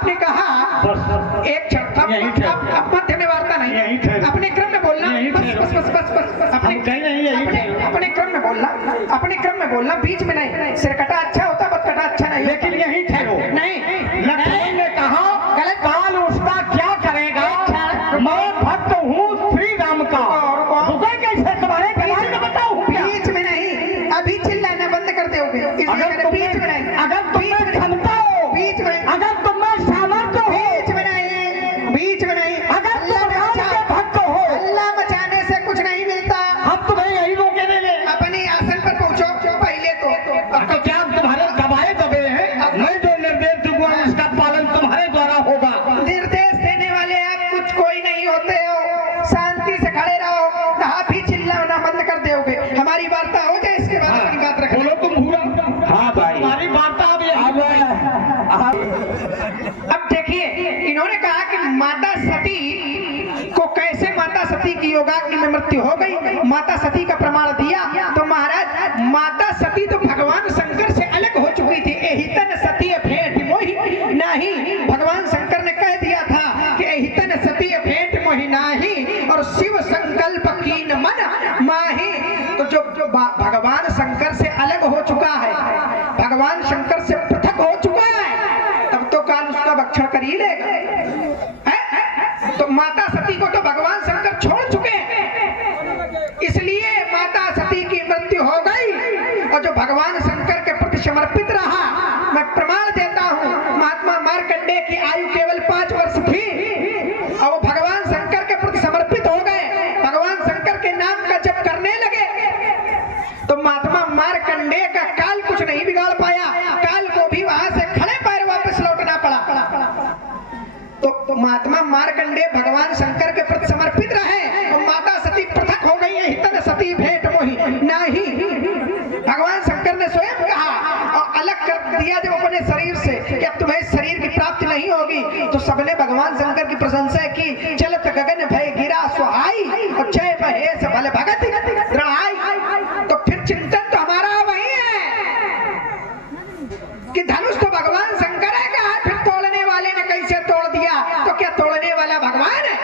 बस एक क्षण यहीं ठहरो। अब मध्य में वार्ता नहीं, यहीं ठहरो। अपने क्रम में बोलना, यहीं बस ठहरो। बस बस बस बस अपने हम कहीं नहीं, यहीं ठहरो। अपने क्रम में बोलना, अपने क्रम में बोलना, बीच में नहीं। सिरकटा अच्छा होता, बतकटा अच्छा नहीं होता। लेकिन यहीं ठहरो। नहीं लक्ष्मण ने कहा गलत काल उसका क्या करेगा, मैं भक्त हूँ श्री राम का, रुके कैसे तुम्हारे कल्याण में बताऊँ क्या? बीच में नहीं, अभी चिल्लाना बंद कर दोगे, इसलिए अगर मैंने तुम्हें- बीच में नहीं, अगर तुम्हें क्षमता हो, बीच में अगर तुम्हें सामर्थ्य हो, बीच में नहीं, बीच में नहीं, अगर तुम राम के भक्त हो, हल्ला मचाने से कुछ नहीं मिलता। हम तुम्हें यही रोके देंगे। अपने आसन पर पहुंचो पहले तो। तो क्या तुम्हारे दबाए दबे हैं? मैं जो निर्देश दूंगा उसका पालन तुम्हारे द्वारा होगा। निर्देश देने वाले आप कुछ कोई नहीं होते हो, शांति से खड़े रहो, आप ही चिल्लाना बंद कर दोगे। हमारी वार्ता हो जाए, इसके बाद अपनी बात रखना। बोलो तुम पूरा। हाँ भाई। तुम्हारी वार्ता अब अब देखिए, इन्होंने कहा कि माता सती को कैसे माता सती की योगाग्नि में मृत्यु हो गई, माता सती का प्रमाण दिया। तो महाराज माता सती तो भगवान शंकर से अलग हो चुकी थी। एहितन सती भेंट मोहि नाही, भगवान शंकर ने कह दिया था कि एहितन सती भेंट मोहि नाही, और शिव संकल्प कीन मन माही। तो जो भगवान शंकर से अलग हो चुका है, भगवान शंकर से पृथक हो चुका है, तब तो काल उसका भक्षण कर ही लेगा। हैं? तो माता सती को तो भगवान शंकर छोड़ चुके हैं, इसलिए माता सती की मृत्यु हो गई। और जो भगवान शंकर के प्रति समर्पित रहा, मैं प्रमाण देता हूँ, महात्मा मार्कंडेय की आयु केवल 5 वर्ष थी और वो भगवान शंकर के प्रति समर्पित हो गए, भगवान शंकर के नाम का जप करने लगे। तो महात्मा मार्कंडेय का काल कुछ नहीं बिगाड़ पाया, काल को भी वहां से खड़े पैर वापस लौटना पड़ा। तो महात्मा मार्कंडेय भगवान शंकर के प्रति समर्पित रहे और माता सती पृथक हो गई है। हितन सती भेंट मोहि नाही, भगवान शंकर ने स्वयं कहा और अलग कर दिया जब अपने शरीर से कि अब तुम्हें शरीर की प्राप्ति नहीं होगी। तो सबने भगवान शंकर की प्रशंसा की। चलत गगन भय गिरा सुहाई और जय महेश भले भगत द्रढ़ाई। तो फिर चिंतन तो हमारा वही है कि धनुष तो भगवान शंकर है का, फिर तोड़ने वाले ने कैसे तोड़ दिया? तो क्या तोड़ने वाला भगवान है?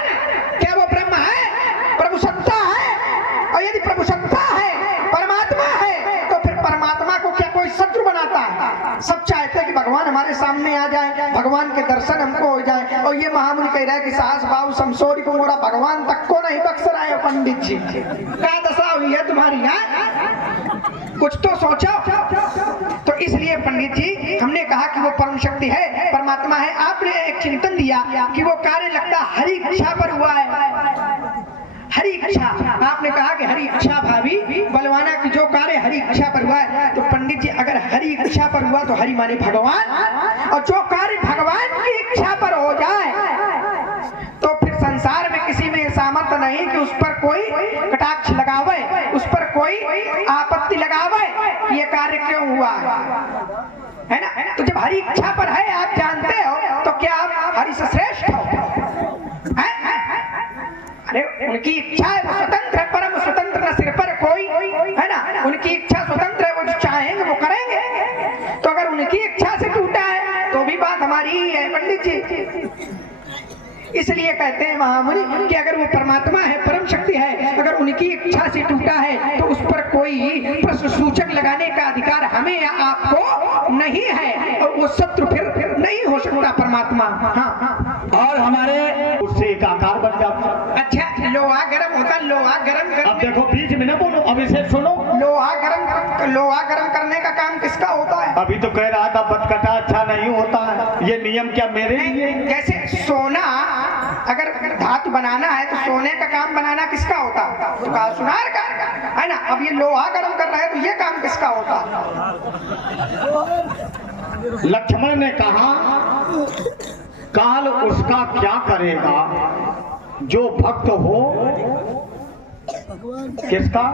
क्या वो ब्रह्म है? प्रभु सत्ता है। और यदि प्रभु सत्ता है, परमात्मा है, तो फिर परमात्मा को क्या कोई शत्रु बनाता है? सब चाहते हैं कि भगवान हमारे सामने आ जाए, भगवान के दर्शन हमको हो जाए। और ये महामुनि कह रहा है कि साहस भाव समसोरी को मोड़ा भगवान तक को नहीं बख्श रहा है। पंडित जी क्या दशा हुई है तुम्हारी? कुछ तो सोचो। तो इसलिए पंडित जी हमने कहा कि वो परम शक्ति है, परमात्मा है। आपने एक चिंतन दिया कि वो कार्य लगता हरि इच्छा पर हुआ है। हरि इच्छा, आपने कहा कि हरि इच्छा भावी बलवाना की जो कार्य हरि इच्छा पर हुआ है। तो पंडित जी अगर हरि इच्छा पर हुआ तो हरि माने भगवान, और जो कार्य भगवान की इच्छा पर हो जाए तो फिर संसार में किसी में सामर्थ्य नहीं कि उस पर कोई कटाक्ष लगावे, उस पर कोई आपत्ति लगावे। ये कार्य क्यों हुआ है ना? तो जब हरि इच्छा पर है, आप जानते हो, तो क्या आप हरि से श्रेष्ठ हो? अरे उनकी इच्छा है, वो स्वतंत्र है, परम स्वतंत्र, न सिर पर कोई है ना। उनकी इच्छा स्वतंत्र है, वो जो चाहेंगे वो करेंगे। तो अगर उनकी इच्छा से टूटा है तो भी बात हमारी ही है पंडित जी। इसलिए कहते हैं महामुनि कि अगर वो परमात्मा है, परम शक्ति है, अगर उनकी इच्छा से टूटा है तो उस पर कोई प्रश्न सूचक लगाने का अधिकार हमें या आपको नहीं है, और वो शत्रु फिर नहीं हो सकता परमात्मा। हाँ, और हमारे उससे एक आकार बन जाता। अच्छा, लोहा गर्म होता, लोहा गर्म अब करने, देखो बीच में ना बोलो, अब इसे सुनो। लोहा गर्म करने का काम किसका होता है? अभी तो कह रहा था बतकटा अच्छा नहीं होता है, ये नियम क्या मेरे लिए? जैसे सोना, अगर धातु बनाना है तो सोने का काम बनाना किसका होता है? तो कहा सुनार का, है ना। अब ये लोहा गर्म कर रहा है तो ये काम किसका होता है? लक्ष्मण ने कहा काल उसका क्या करेगा जो भक्त हो किसका?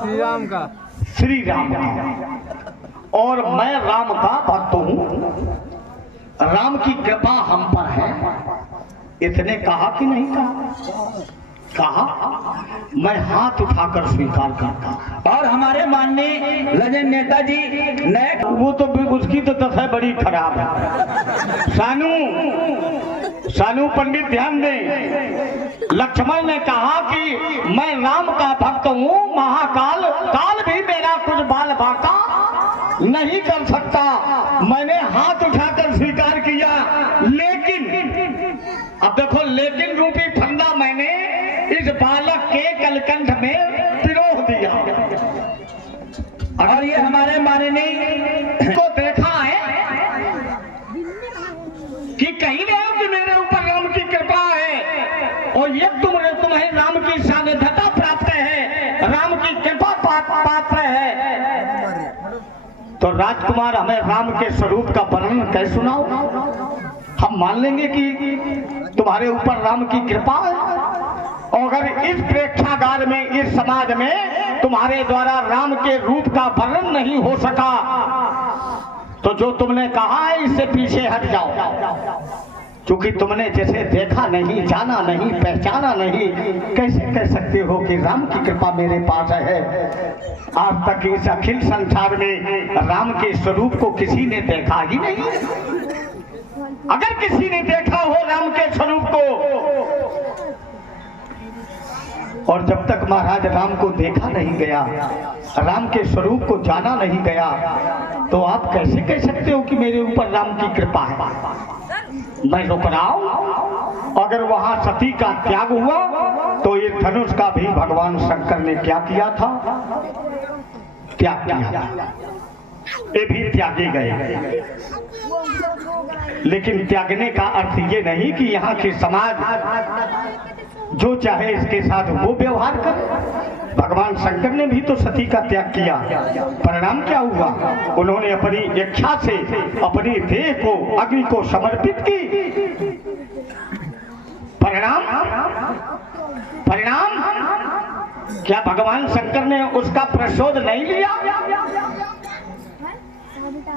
श्री राम का। श्री राम का। और मैं राम का भक्त हूं, राम की कृपा हम पर है। इतने कहा कि नहीं कहा? कहा मैं हाथ उठाकर स्वीकार करता। और हमारे माननीय लजन नेताजी ने वो तो उसकी तो दशा बड़ी खराब है। सानू सानू पंडित ध्यान दें, लक्ष्मण ने कहा कि मैं राम का भक्त हूँ, महाकाल काल भी मेरा कुछ बाल बांका नहीं कर सकता। मैंने हाथ उठाकर स्वीकार किया, लेकिन अब देखो लेकिन रूपी फंदा मैंने इस बालक के कलकंठ में पिरो दिया। अगर ये हमारे माननीय को देखा है कि कहीं नहीं कि मेरे ऊपर राम की कृपा है और ये तुम्हें राम की सानिध्यता प्राप्त है, राम की कृपा पात्र है, तो राजकुमार हमें राम के स्वरूप का वर्णन कैसे सुनाओ। हम मान लेंगे कि तुम्हारे ऊपर राम की कृपा है, और अगर इस प्रेक्षागार में, इस समाज में तुम्हारे द्वारा राम के रूप का वर्णन नहीं हो सका, तो जो तुमने कहा है इससे पीछे हट जाओ। क्योंकि तुमने जैसे देखा नहीं, जाना नहीं, पहचाना नहीं, कैसे कह सकते हो कि राम की कृपा मेरे पास है। आज तक इस अखिल संसार में राम के स्वरूप को किसी ने देखा ही नहीं। अगर किसी ने देखा हो राम के स्वरूप को, और जब तक महाराज राम को देखा नहीं गया, राम के स्वरूप को जाना नहीं गया, तो आप कैसे कह सकते हो कि मेरे ऊपर राम की कृपा है। मैं रुक रहा हूं। अगर वहां सती का त्याग हुआ तो ये धनुष का भी भगवान शंकर ने क्या किया था, त्याग किया, ये भी त्यागे गए। लेकिन त्यागने का अर्थ ये नहीं कि यहाँ के समाज जो चाहे इसके साथ वो व्यवहार कर। भगवान शंकर ने भी तो सती का त्याग किया, परिणाम क्या हुआ, उन्होंने अपनी इच्छा से अपनी देह को अग्नि को समर्पित की। परिणाम क्या भगवान शंकर ने उसका प्रतिशोध नहीं लिया।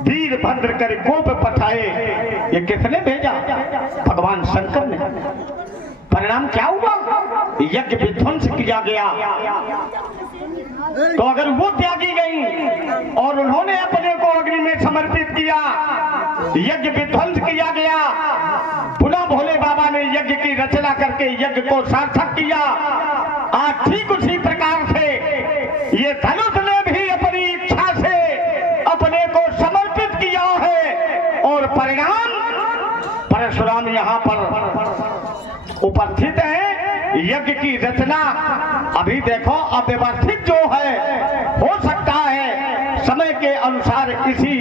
वीरभद्र कर कोप पठाए, ये किसने भेजा, भगवान शंकर ने। परिणाम क्या हुआ, यज्ञ विध्वंस किया गया। तो अगर वो त्यागी गई और उन्होंने अपने को अग्नि में समर्पित किया, यज्ञ विध्वंस किया गया, पुनः भोले बाबा ने यज्ञ की रचना करके यज्ञ को सार्थक किया। आज ठीक उसी प्रकार से ये धनुष ने भी अपनी इच्छा से अपने को समर्पित किया है, और परिणाम परशुराम यहाँ पर उपस्थित है। यज्ञ की रचना अभी देखो, अव्यवस्थित जो है, हो सकता है समय के अनुसार किसी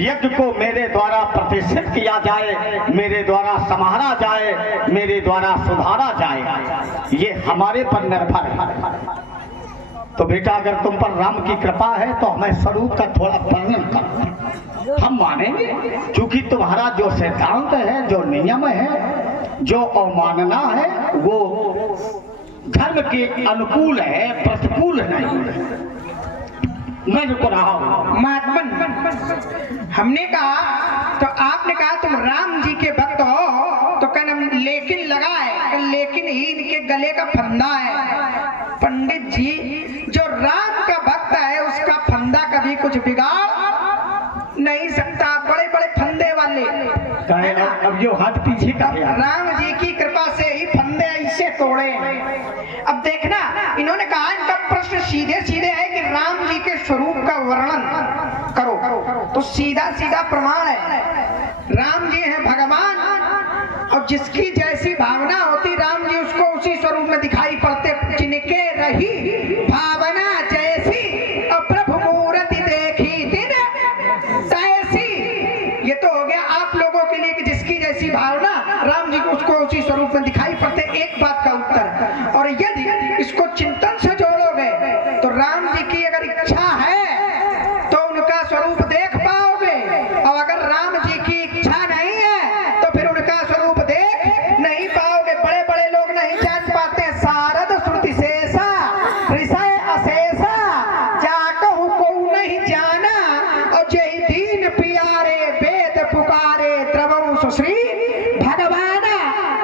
यज्ञ को मेरे द्वारा प्रतिष्ठित किया जाए, मेरे द्वारा संभाला जाए, मेरे द्वारा सुधारा जाए, ये हमारे पर निर्भर है। तो बेटा अगर तुम पर राम की कृपा है तो हमें स्वरूप का थोड़ा वर्णन करो, हम मानेंगे। क्योंकि तुम्हारा जो सिद्धांत है, जो नियम है, जो अवमानना है, वो धर्म के अनुकूल है, प्रतिकूल नहीं है। मैं रुक रहा हूँ। महात्मन, हमने कहा तो आपने कहा तुम राम जी के भक्त हो, तो कहना लेकिन लगाए, लेकिन ही इनके गले का फंदा है। पंडित जी, जो राम का भक्त है उसका फंदा कभी कुछ बिगाड़ नहीं सकता। बड़े बड़े फंदे वाले अब जो हाथ पीछे का राम जी की कृपा से ही फंदे ऐसे तोड़े। अब देखना, इन्होंने कहा इनका प्रश्न सीधे सीधे है कि राम जी के स्वरूप का वर्णन करो, तो सीधा सीधा प्रमाण है, राम जी हैं भगवान, और जिसकी जैसी भावना होती राम जी उसको उसी स्वरूप में दिखाई पड़ते। जिनके रही भावना जैसी और प्रभु मूर्ति देखी दिन तैसी। ये तो हो गया आप लोगों के लिए कि जिसकी जैसी भावना राम जी को उसको उसी स्वरूप में दिखाई पड़ते, एक बात का उत्तर। और यदि इसको चिंतन से जोड़ोगे तो राम जी की अगर इच्छा है तो उनका स्वरूप देख पाओगे, और अगर राम जी की इच्छा नहीं है तो फिर उनका स्वरूप देख नहीं पाओगे। बड़े बड़े लोग नहीं जान पाते। सारद श्रुति शेषा ऋषय अशेषा, जाकहु को नहीं जाना, और जय दीन पियारे वेद पुकारे द्रवौ सुश्री भगवाना।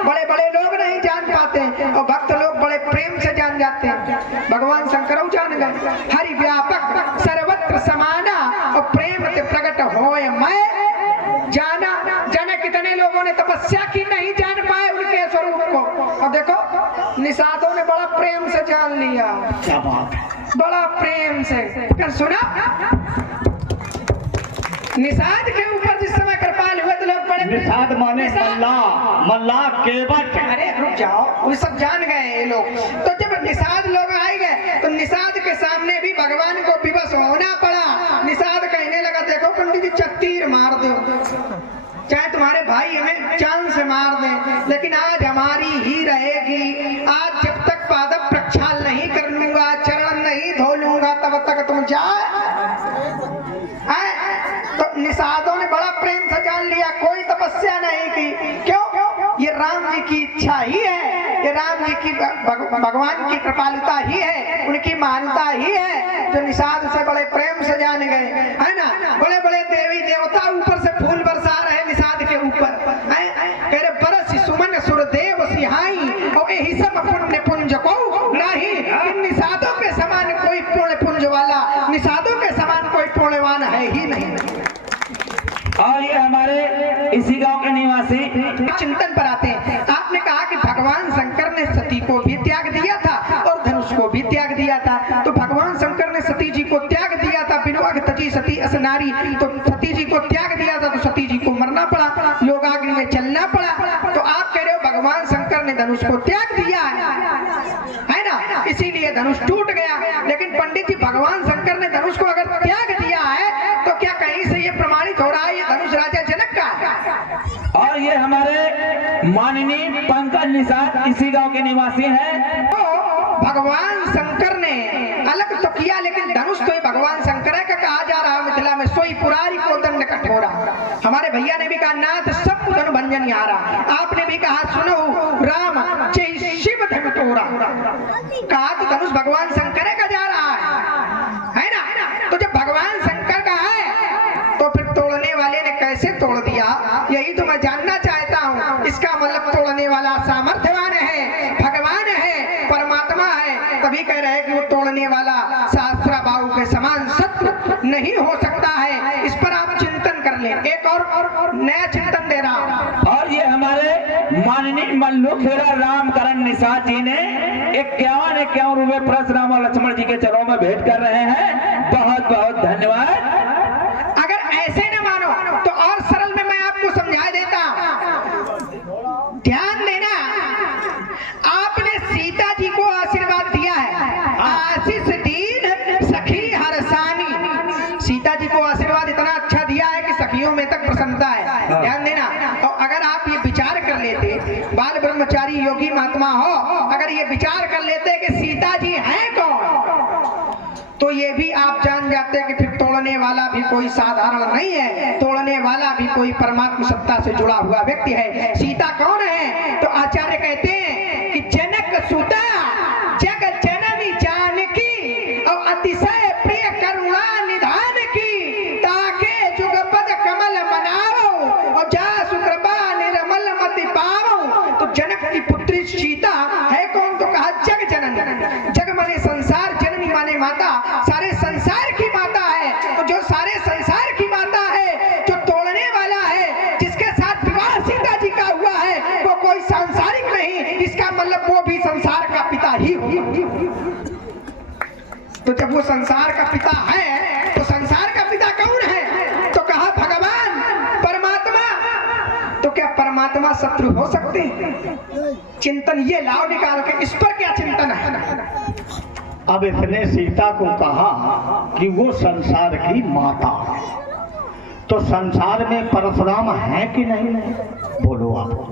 बड़े बड़े लोग नहीं जान पाते, और भक्त लोग बड़े प्रेम से जान जाते हैं। भगवान शंकर जान गए, हरि व्यापक सर्वत्र समाना, और प्रेम से प्रकट होए मैं जाना। जाने कितने लोगों ने तपस्या की नहीं जान पाए, निषादों ने बड़ा प्रेम से जान लिया। क्या बात है? बड़ा प्रेम से कर सुना। निषाद के ऊपर जिस समय कृपाल हुए तो लोग बड़े निषाद माने मल्ला केवट। अरे रुक जाओ, वो सब जान गए ये लोग। तो जब निषाद लोग आए गए तो निषाद के सामने भी भगवान को विवश होना पड़ा। निषाद कहने लगा देखो पंडित जी चत्तीर मार दो, चाहे तुम्हारे भाई हमें चांद से मार दें, लेकिन आज हमारी ही रहेगी। आज जब तक पाद प्रक्षाल नहीं कर लूंगा, चरण नहीं धो लूंगा, तब तक तुम जाए। तो निषादों ने बड़ा प्रेम से जान लिया, कोई तपस्या नहीं की। क्यों? ये राम जी की इच्छा ही है, ये राम जी की भगवान की कृपालुता ही है, उनकी मानता ही है, जो निषाद से बड़े प्रेम से जान गए, है ना। बड़े बड़े देवी देवता ऊपर से फूल बरसा रहे निषाद के ऊपर, कह रहे बरस सुमन सुरदेव सिहाई और यही सब पुण्य पुंज को नहीं। इन निषादों के समान कोई पुण्य पुंज वाला, निषादों के समान कोई पुण्यवान है ही नहीं। और ये हमारे इसी गांव के निवासी चिंतन पर आते हैं। आपने कहा कि भगवान शंकर ने सती को भी त्याग दिया था और धनुष को भी त्याग दिया था। तो भगवान शंकर ने सती जी को त्याग दिया था, विनोद तजी सती असनारी, तो सती जी को त्याग दिया था तो सती जी को मरना पड़ा, योगाग्नि में चलना पड़ा। तो आप कह रहे हो भगवान शंकर ने धनुष को त्याग दिया है ना, इसीलिए धनुष टूट गया। लेकिन पंडित जी भगवान शंकर ने धनुष को अगर त्याग दिया है तो क्या कहीं से ये प्रमाणित हो रहा है ये धनुष राजा जनक का है? और ये हमारे माननीय पंकज निषाद इसी गांव के निवासी हैं। तो भगवान शंकर ने अलग तो किया, लेकिन धनुष तो भगवान शंकर का कहा जा रहा है मिथिला में, सोई पुरारी को दंड कठोरा। हमारे भैया ने भी कहा नाथ सब धन भंजन यारा, आपने भी कहा सुनो राम जय शिव धन तोरा। कहा तो धनुष भगवान शंकर का जा रहा है ना। तो जब भगवान शंकर का है तो फिर तोड़ने वाले ने कैसे तोड़ दिया, यही तो मैं जानना चाहता हूँ। इसका मतलब तोड़ने वाला सामर्थ्यवान है, भगवान है, परमात्मा है, तभी कह रहे हैं कि वो तोड़ने वाला शास्त्रा बाहु के समान शत्रु नहीं हो सकता है। इस पर आप चिंतन कर लें। एक और नया चिंतन दे रहा हूँ। और ये हमारे माननीय मल्लुखेड़ा रामकरण निषाद जी ने 51 रुपए परशुराम और लक्ष्मण जी के चरणों में भेंट कर रहे हैं। बहुत बहुत धन्यवाद। अगर ऐसे न मानो तो और सरल में मैं आपको समझा देता हूं। ध्यान देना, आपने सीता जी को आशीर्वाद दिया है, आशीष दीन सखी हरसानी। सीता जी को आशीर्वाद इतना अच्छा दिया है कि सखियों में तक प्रसन्नता है। ध्यान देना। तो अगर आप ये विचार कर लेते, बाल ब्रह्मचारी योगी महात्मा हो, अगर ये विचार कर लेते कि सीता जी हैं कौन, तो ये भी आप जान जाते हैं कि फिर तोड़ने वाला भी कोई साधारण नहीं है, तोड़ने वाला भी कोई परमात्मा सत्ता से जुड़ा हुआ व्यक्ति है। सीता कौन है? तो आचार्य कहते हैं कि जनक सुता जग जननी जानकी और अतिशय प्रिय करुणा निधान की, ताके जुगपद कमल मनावो और जा सुकृपा निर्मल मति पावो। तो जनक की पुत्री सीता है कौन? तो कहा जग जननी। जग माने संसार, जननी माने माता, सारे संसार की माता है। तो जो सारे संसार की माता है, जो तोड़ने वाला है, जिसके साथ विवाह सीता जी का हुआ है, वो कोई सांसारिक नहीं, इसका मतलब वो भी संसार का पिता ही होगा। तो जब वो संसार का पिता है तो संसार का पिता कौन है? तो कहा भगवान परमात्मा। तो क्या परमात्मा शत्रु हो सकते हैं? चिंतन ये लाओ निकाल के, इस पर क्या चिंतन है? अब इसने सीता को कहा कि वो संसार की माता, तो संसार में परशुराम है कि नहीं? बोलो आप।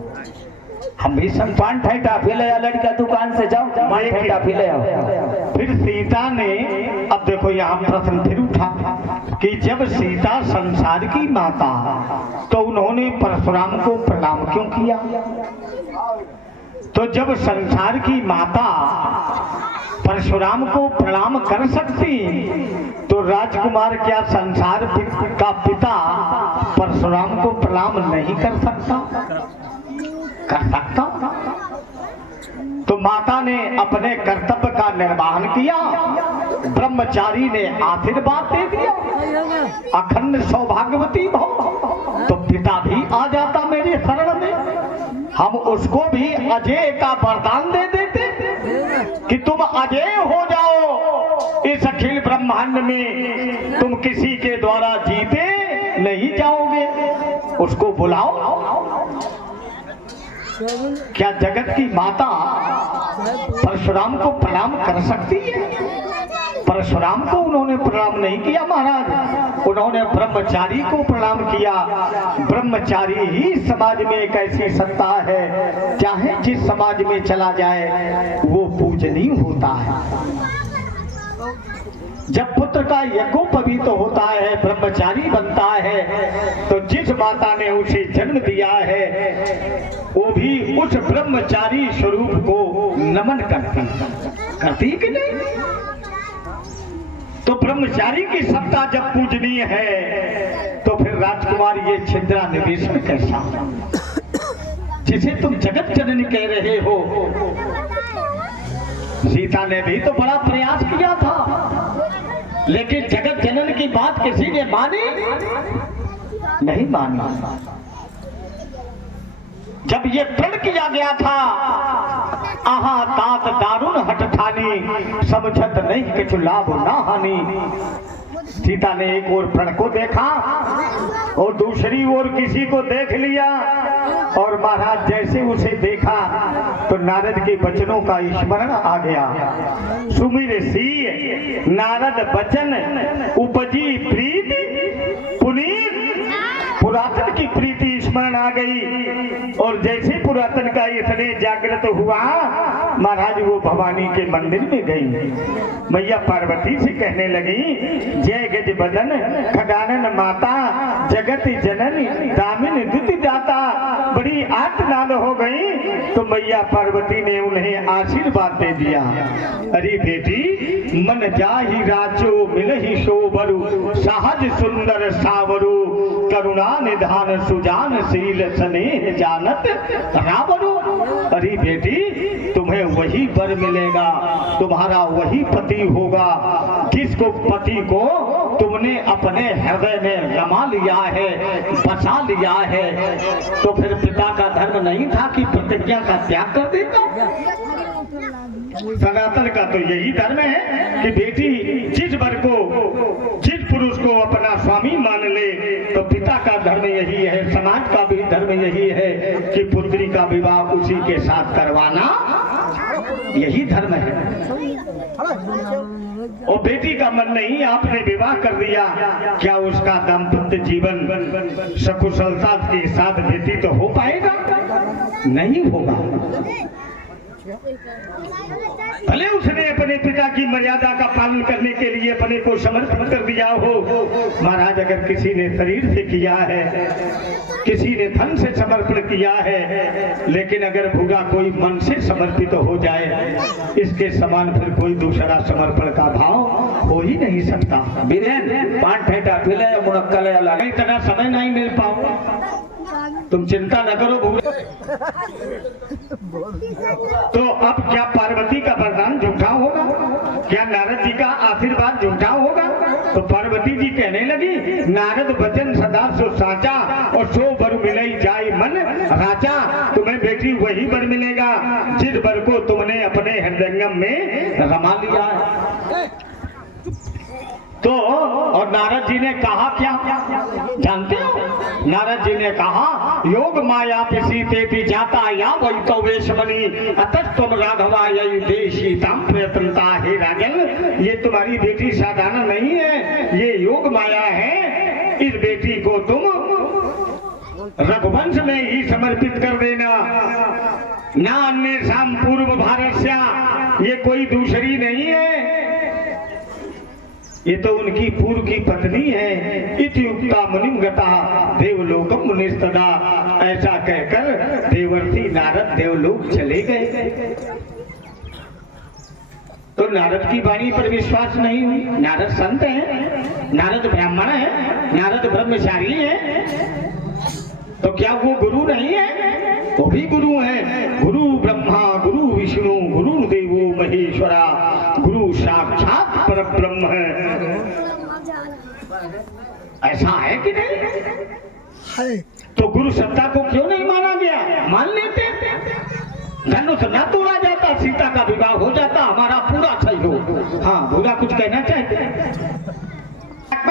हम भी पान ठे टाफी ले आओ, लड़का दुकान से जाओ, पान ठे टाफी ले आओ। फिर सीता ने, अब देखो यहाँ प्रश्न फिर उठा कि जब सीता संसार की माता, तो उन्होंने परशुराम को प्रणाम क्यों किया? तो जब संसार की माता परशुराम को प्रणाम कर सकती, तो राजकुमार क्या संसार का पिता परशुराम को प्रणाम नहीं कर सकता? कर सकता। तो माता ने अपने कर्तव्य का निर्वहन किया, ब्रह्मचारी ने आशीर्वाद दे दिया, अखंड सौभाग्यवती भव। तो पिता भी आ जाता मेरे शरण में, हम उसको भी अजय का वरदान दे देते। कि तुम अजय हो जाओ, इस अखिल ब्रह्मांड में तुम किसी के द्वारा जीते नहीं जाओगे, उसको बुलाओ। क्या जगत की माता परशुराम को प्रणाम कर सकती है? परशुराम को उन्होंने प्रणाम नहीं किया महाराज, उन्होंने ब्रह्मचारी को प्रणाम किया। ब्रह्मचारी ही समाज में एक ऐसी सत्ता है, चाहे जिस समाज में चला जाए वो पूजनीय होता है। जब पुत्र का यज्ञोपवीत होता है, ब्रह्मचारी बनता है, तो जिस माता ने उसे जन्म दिया है वो भी उस ब्रह्मचारी स्वरूप को नमन करती कि नहीं? तो ब्रह्मचारी की सत्ता जब पूजनीय है तो फिर राजकुमार ये छिद्रा निवेश में कैसा, जिसे तुम जगत जननी कह रहे हो? सीता ने भी तो बड़ा प्रयास किया था, लेकिन जगत जनन की बात किसी ने मानी नहीं मानी। जब ये प्रण किया गया था, आहा तात दारुण हट ठानी, समझत नहीं किछु लाभ ना हानि। सीता ने एक ओर प्रण को देखा और दूसरी ओर किसी को देख लिया, और महाराज जैसे उसे देखा तो नारद के वचनों का स्मरण आ गया। सुमिर सी नारद वचन उपजी प्रीति पुनीत, पुरातन की प्रीति स्मरण आ गई। और जैसे पुरातन का इतने जागृत हुआ, महाराज वो भवानी के मंदिर में गई। मैया पार्वती से कहने लगी, जय गज बदन खडानन माता, जगत जननी दामिन दुति दाता। बड़ी आर्तनाद हो गई तो मैया पार्वती ने उन्हें आशीर्वाद दे दिया। अरे बेटी, मन जाहि राचो मिलहि शोभरु, सहज सुंदर सावरु, करुणा निधान सुजान शील स्नेह जानत रावरु। अरे बेटी, तुम्हें वही वर मिलेगा, तुम्हारा वही पति होगा जिसको पति को तुमने अपने हृदय में रमा लिया है, बसा लिया है। तो फिर पिता का धर्म नहीं था कि प्रतिज्ञा का त्याग कर देता? सनातन का तो यही धर्म है कि बेटी जिस वर को, जिस पुरुष को अपना स्वामी मान ले, तो पिता का धर्म यही है, समाज का भी धर्म यही है कि पुत्री का विवाह उसी के साथ करवाना, यही धर्म है। और बेटी का मन नहीं, आपने विवाह कर दिया, क्या उसका दाम्पत्य जीवन सकुशलता के साथ व्यतीत हो पाएगा? नहीं होगा। भले उसने अपने पिता की मर्यादा का पालन करने के लिए अपने को समर्पित कर दिया हो। महाराज, अगर किसी ने शरीर से किया है, किसी ने धन से समर्पण किया है, लेकिन अगर पूरा कोई मन से समर्पित हो जाए, इसके समान फिर कोई दूसरा समर्पण का भाव हो ही नहीं सकता। इतना समय नहीं मिल पाऊंगा, तुम चिंता न करो भूल। तो अब क्या पार्वती का वरदान झूठा होगा? क्या नारद जी का आशीर्वाद झूठा होगा? तो पार्वती जी कहने लगी, नारद वचन सदा सो साचा, और सो वर मिलई जाय मन राजा। तुम्हें बेटी वही वर मिलेगा जिस वर को तुमने अपने हृदयंगम में रमा लिया है। तो और नारद जी ने कहा क्या जानते हो? नारद जी ने कहा, योग माया पिसी ते भी जाता या वही तो वेशमणि अतस्तम राघवा यही देशी तम प्रयत्नता है। राजन, ये तुम्हारी बेटी साधारण नहीं है, ये योग माया है। इस बेटी को तुम रघुवंश में ही समर्पित कर देना। ना अन्य शाम पूर्व भारत से, ये कोई दूसरी नहीं है, ये तो उनकी पूर्व की पत्नी है। इत्युक्ता मुनिम गता देवलोकम मुनिस्तदा। ऐसा कहकर देवर्षि नारद देवलोक चले गए। तो नारद की वाणी पर विश्वास नहीं हुई। नारद संत है, नारद ब्राह्मण है, नारद ब्रह्मचारी है, तो क्या वो गुरु नहीं है? वो भी गुरु है। गुरु ब्रह्मा गुरु विष्णु गुरु देवो महेश्वरा, गुरु साक्षात पर ब्रह्म है। ऐसा है कि नहीं? तो गुरु सत्ता को क्यों नहीं माना गया? मान लेते, धनुष न तोड़ा जाता, सीता का विवाह हो जाता, हमारा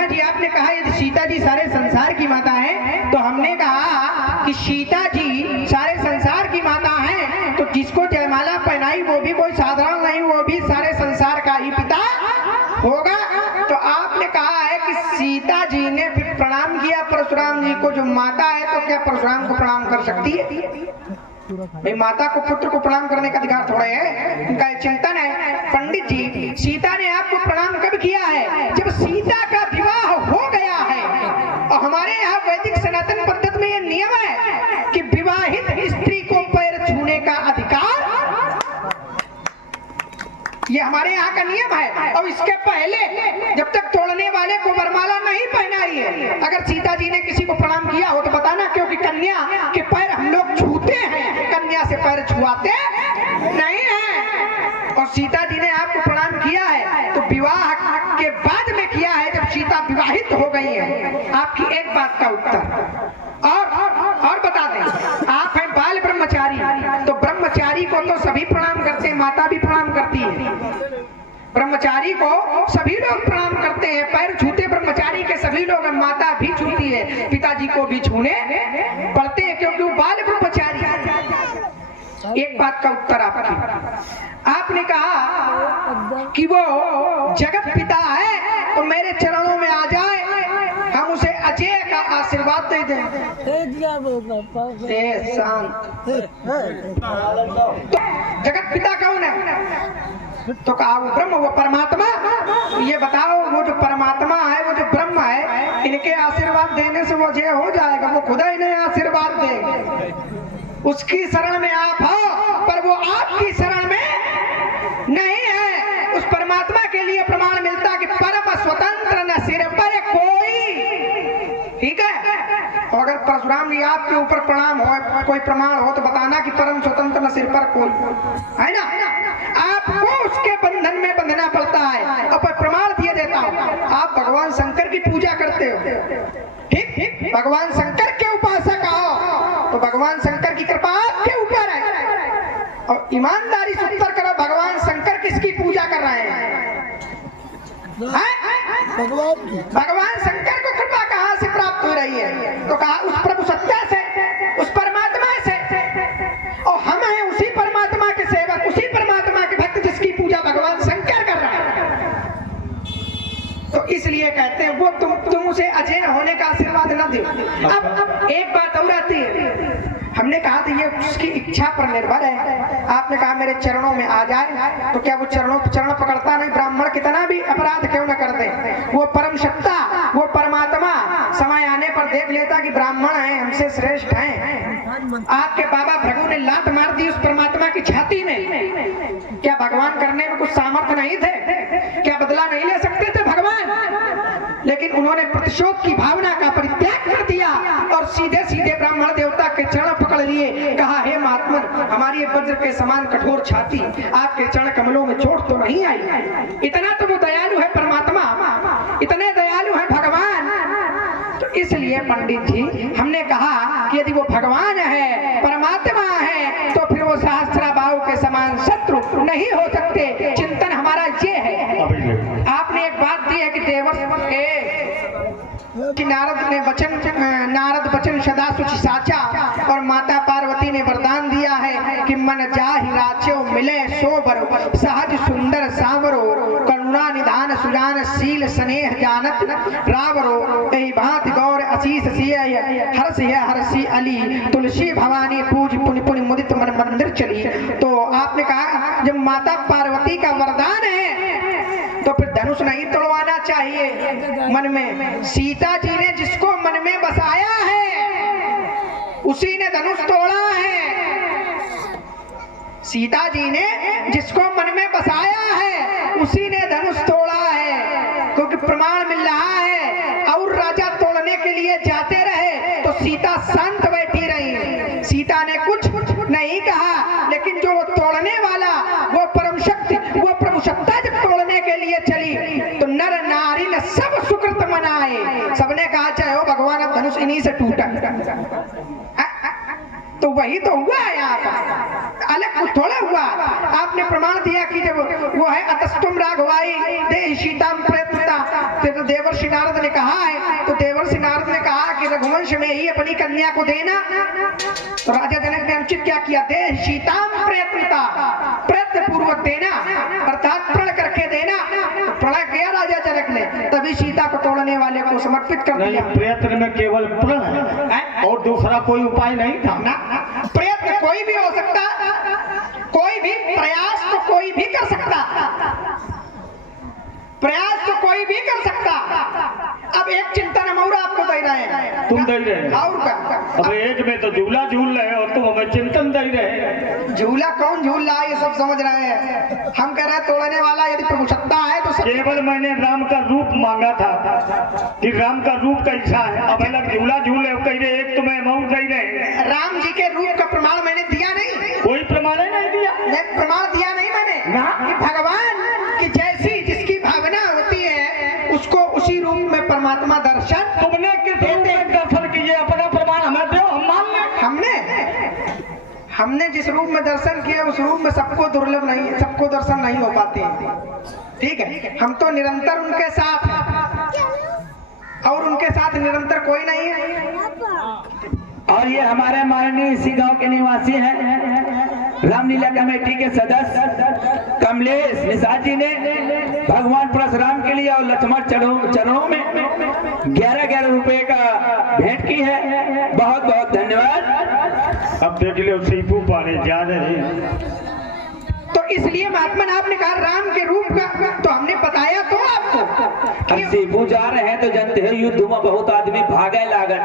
जी आपने कहा यदि सीता जी सारे संसार की माता है, तो हमने कहा कि सीता जी सारे संसार की माता है, तो जिसको जयमाला पहनाई वो भी कोई साधारण नहीं, वो भी सारे संसार का ही पिता होगा। तो आपने कहा है कि सीता जी ने फिर प्रणाम किया परशुराम जी को, जो माता है तो क्या परशुराम को प्रणाम कर सकती है? भाई माता को पुत्र को प्रणाम करने का अधिकार थोड़े है, उनका एक चिंतन है। पंडित जी, सीता ने आपको प्रणाम कब किया है? जब सीता का विवाह हो गया है। और हमारे यहाँ वैदिक सनातन पद्धति में ये नियम है कि विवाहित स्त्री को पैर छूने का अधिकार, ये हमारे यहाँ का नियम है। और इसके पहले जब तक तोड़ने वाले को वरमाला नहीं पहनाई है, अगर सीता जी ने किसी को प्रणाम किया हो तो बताना, क्योंकि कन्या के पैर हम लोग छूते हैं, कन्या से पैर छुआते नहीं है। और सीता जी ने आपको प्रणाम किया है तो विवाह के बाद में किया है, जब सीता विवाहित हो गई है। आपकी एक बात का उत्तर और बता दें, आप हैं बाल ब्रह्मचारी, तो ब्रह्मचारी को तो सभी प्रणाम करते हैं, माता भी प्रणाम करती है। ब्रह्मचारी को सभी लोग प्रणाम करते हैं, पैर छूते ब्रह्मचारी के सभी लोग, माता भी छूती है, पिताजी को भी छूने पड़ते हैं, क्योंकि वो बाल ब्रह्मचारी है। एक बात का उत्तर आपने कहा कि वो जगत पिता है, तो मेरे चरणों में आ जाए, हम उसे अजय का आशीर्वाद दे दें। शांत। तो जगत पिता कौन है? तो कहा वो ब्रह्म, वो परमात्मा। ये बताओ, वो जो परमात्मा है, वो जो ब्रह्म है, इनके आशीर्वाद देने से वो अजय हो जाएगा? वो खुदा इन्हें आशीर्वाद देंगे। उसकी शरण में आप हो, पर वो आपकी शरण में नहीं है। उस परमात्मा के लिए प्रमाण मिलता कि परम स्वतंत्र न सिर पर कोई। ठीक है? और अगर परशुराम जी आपके ऊपर प्रणाम हो, कोई प्रमाण हो तो बताना कि परम स्वतंत्र न सिर पर कोई, है ना? आपको उसके बंधन में बंधना पड़ता है। और प्रमाण दिए देता हूं, आप भगवान शंकर की पूजा करते हो, ठीक? भगवान शंकर के उपासक हो, तो भगवान शंकर की कृपा आपके ऊपर है। और ईमानदारी से उत्तर करो, भगवान शंकर किसकी पूजा कर रहे हैं? भगवान शंकर को कृपा कहाँ से प्राप्त हो रही है? तो कहा उस प्रभु सत्ता से, उस परमात्मा से। और हम हैं उसी परमात्मा के सेवक, उसी परमात्मा के भक्त, जिसकी पूजा भगवान शंकर कर रहे हैं। तो इसलिए कहते हैं वो तुम उसे अजय होने का आशीर्वाद न दो। अब एक बात और आती है, हमने कहा था ये उसकी इच्छा पर निर्भर है। आपने कहा मेरे चरणों में आ जाए, तो क्या वो चरण पकड़ता नहीं? ब्राह्मण कितना भी अपराध क्यों न कर दे, वो परम सत्ता, वो परमात्मा समय आने पर देख लेता कि ब्राह्मण है, हमसे श्रेष्ठ हैं। आपके बाबा भृगु ने लात मार दी उस परमात्मा की छाती में। क्या भगवान करने में कुछ सामर्थ्य नहीं थे? क्या बदला नहीं ले सकते थे भगवान? लेकिन उन्होंने प्रतिशोध की भावना का परित्याग कर दिया और सीधे सीधे ब्राह्मण देवता के चरण पकड़ लिए। कहा हे महात्मन, हमारी वज्र के समान कठोर छाती, आपके चरण कमलों में चोट तो नहीं आई? इतना तो वो दयालु है परमात्मा, इतने दयालु है भगवान। तो इसलिए पंडित जी हमने कहा कि यदि वो भगवान है, परमात्मा है, तो फिर वो सहस्त्राबाहु के समान शत्रु नहीं हो सकते। चिंतन हमारा ये है। आपने एक बात दी है कि कि नारद बचन सदा सुच साचा, और माता पार्वती ने वरदान दिया है कि मन जाहि राचो मिले सो बरो, सहज सुंदर सांवरो, करुणा निधान सुजान शील स्नेह जानत रावरो, एहि भांति गौर आशीष सिय हर्ष है हर्षी अली, तुलसी भवानी पूज पुनि पुनि मुदित मन मंदिर चली। तो आपने कहा जब माता पार्वती का वरदान है तो फिर धनुष नहीं तोड़वाना चाहिए मन में। सीता जी ने जिसको मन में बसाया है उसी ने धनुष तोड़ा है। सीता जी ने जिसको मन में बसाया है उसी ने धनुष तोड़ा है, क्योंकि प्रमाण मिल रहा है। और राजा तोड़ने के लिए जाते रहे तो सीता शांत बैठी रही, सीता ने कुछ नहीं कहा। लेकिन जो तोड़ने वाला, वो परम शक्ति, वो प्रभु सत्ता जब तोड़ने के लिए चली तो नर नारी ने सब सुकृत मनाए। सबने कहा चाहे हो भगवान, अब धनुष इन्हीं से टूटा। तो वही तो हुआ है यहाँ पर, अलग कुछ थोड़ा हुआ। आपने आपने प्रमाण दिया कि जब वो है अतस्तुम राघवाई दे सीताम प्रयत्नता, तो देवर्षि नारद ने कहा है, तो देवर्षि नारद ने कहा कि रघुवंश में ही अपनी कन्या को देना। तो राजा जनक ने अनुचित क्या किया, दे सीताम प्रयत्नता, प्रयत्न पूर्वक देना अर्थात प्रण करके देना। तो प्रण किया राजा जनक ने, तभी सीता को तोड़ने वाले को समर्पित कर नहीं, दिया। प्रयत्न में केवल प्रण है और दूसरा कोई उपाय नहीं था ना, प्रयत्न कोई भी हो सकता, कोई भी प्रयास तो कोई भी कर सकता, प्रयास तो कोई भी कर सकता। अब एक चिंतन हम और आपको दे रहे हैं, तुम दे रहे हैं और क्या? अब एक में तो झूला झूल रहे और तुम हमें चिंतन दे रहे हैं। झूला कौन झूल रहा है ये सब समझ रहे हैं, हम कह रहे हैं तोड़ने वाला यदि प्रभु सत्ता है तो सब। केवल मैंने राम का रूप मांगा था कि राम का रूप कैसा है, अब अलग झूला झूल रहे हो, कह रहे एक तुम्हें अमाउंट दे रहे हैं। राम जी के रूप का प्रमाण मैंने दिया नहीं, कोई प्रमाण ही नहीं दिया प्रमाण दिया नहीं मैंने कि भगवान की जैसी जिसकी भावना होती है उसको उसी रूप में परमात्मा दर्शन। तुमने किस रूप में दर्शन किए, अपना प्रमाण हमें दो, हम मान लें। हमने जिस रूप में दर्शन किया उस रूप में सबको दुर्लभ नहीं, सबको दर्शन नहीं हो पाते हैं, ठीक है। हम तो निरंतर उनके साथ हैं और उनके साथ निरंतर कोई नहीं है। और ये हमारे माननीय इसी गांव के निवासी हैं, रामलीला कमेटी के सदस्य कमलेश निषाद जी ने भगवान परशुराम के लिए और लक्ष्मण चरणों में 11-11 रुपए का भेंट की है। बहुत बहुत धन्यवाद। अब देख लो सीपू पाने जा रहे हैं, तो इसलिए महात्मा ने आपने कहा राम के रूप का, तो हमने बताया तो आपको अब सीपू जा रहे हैं तो जानते हैं युद्ध में बहुत आदमी भागे लागत।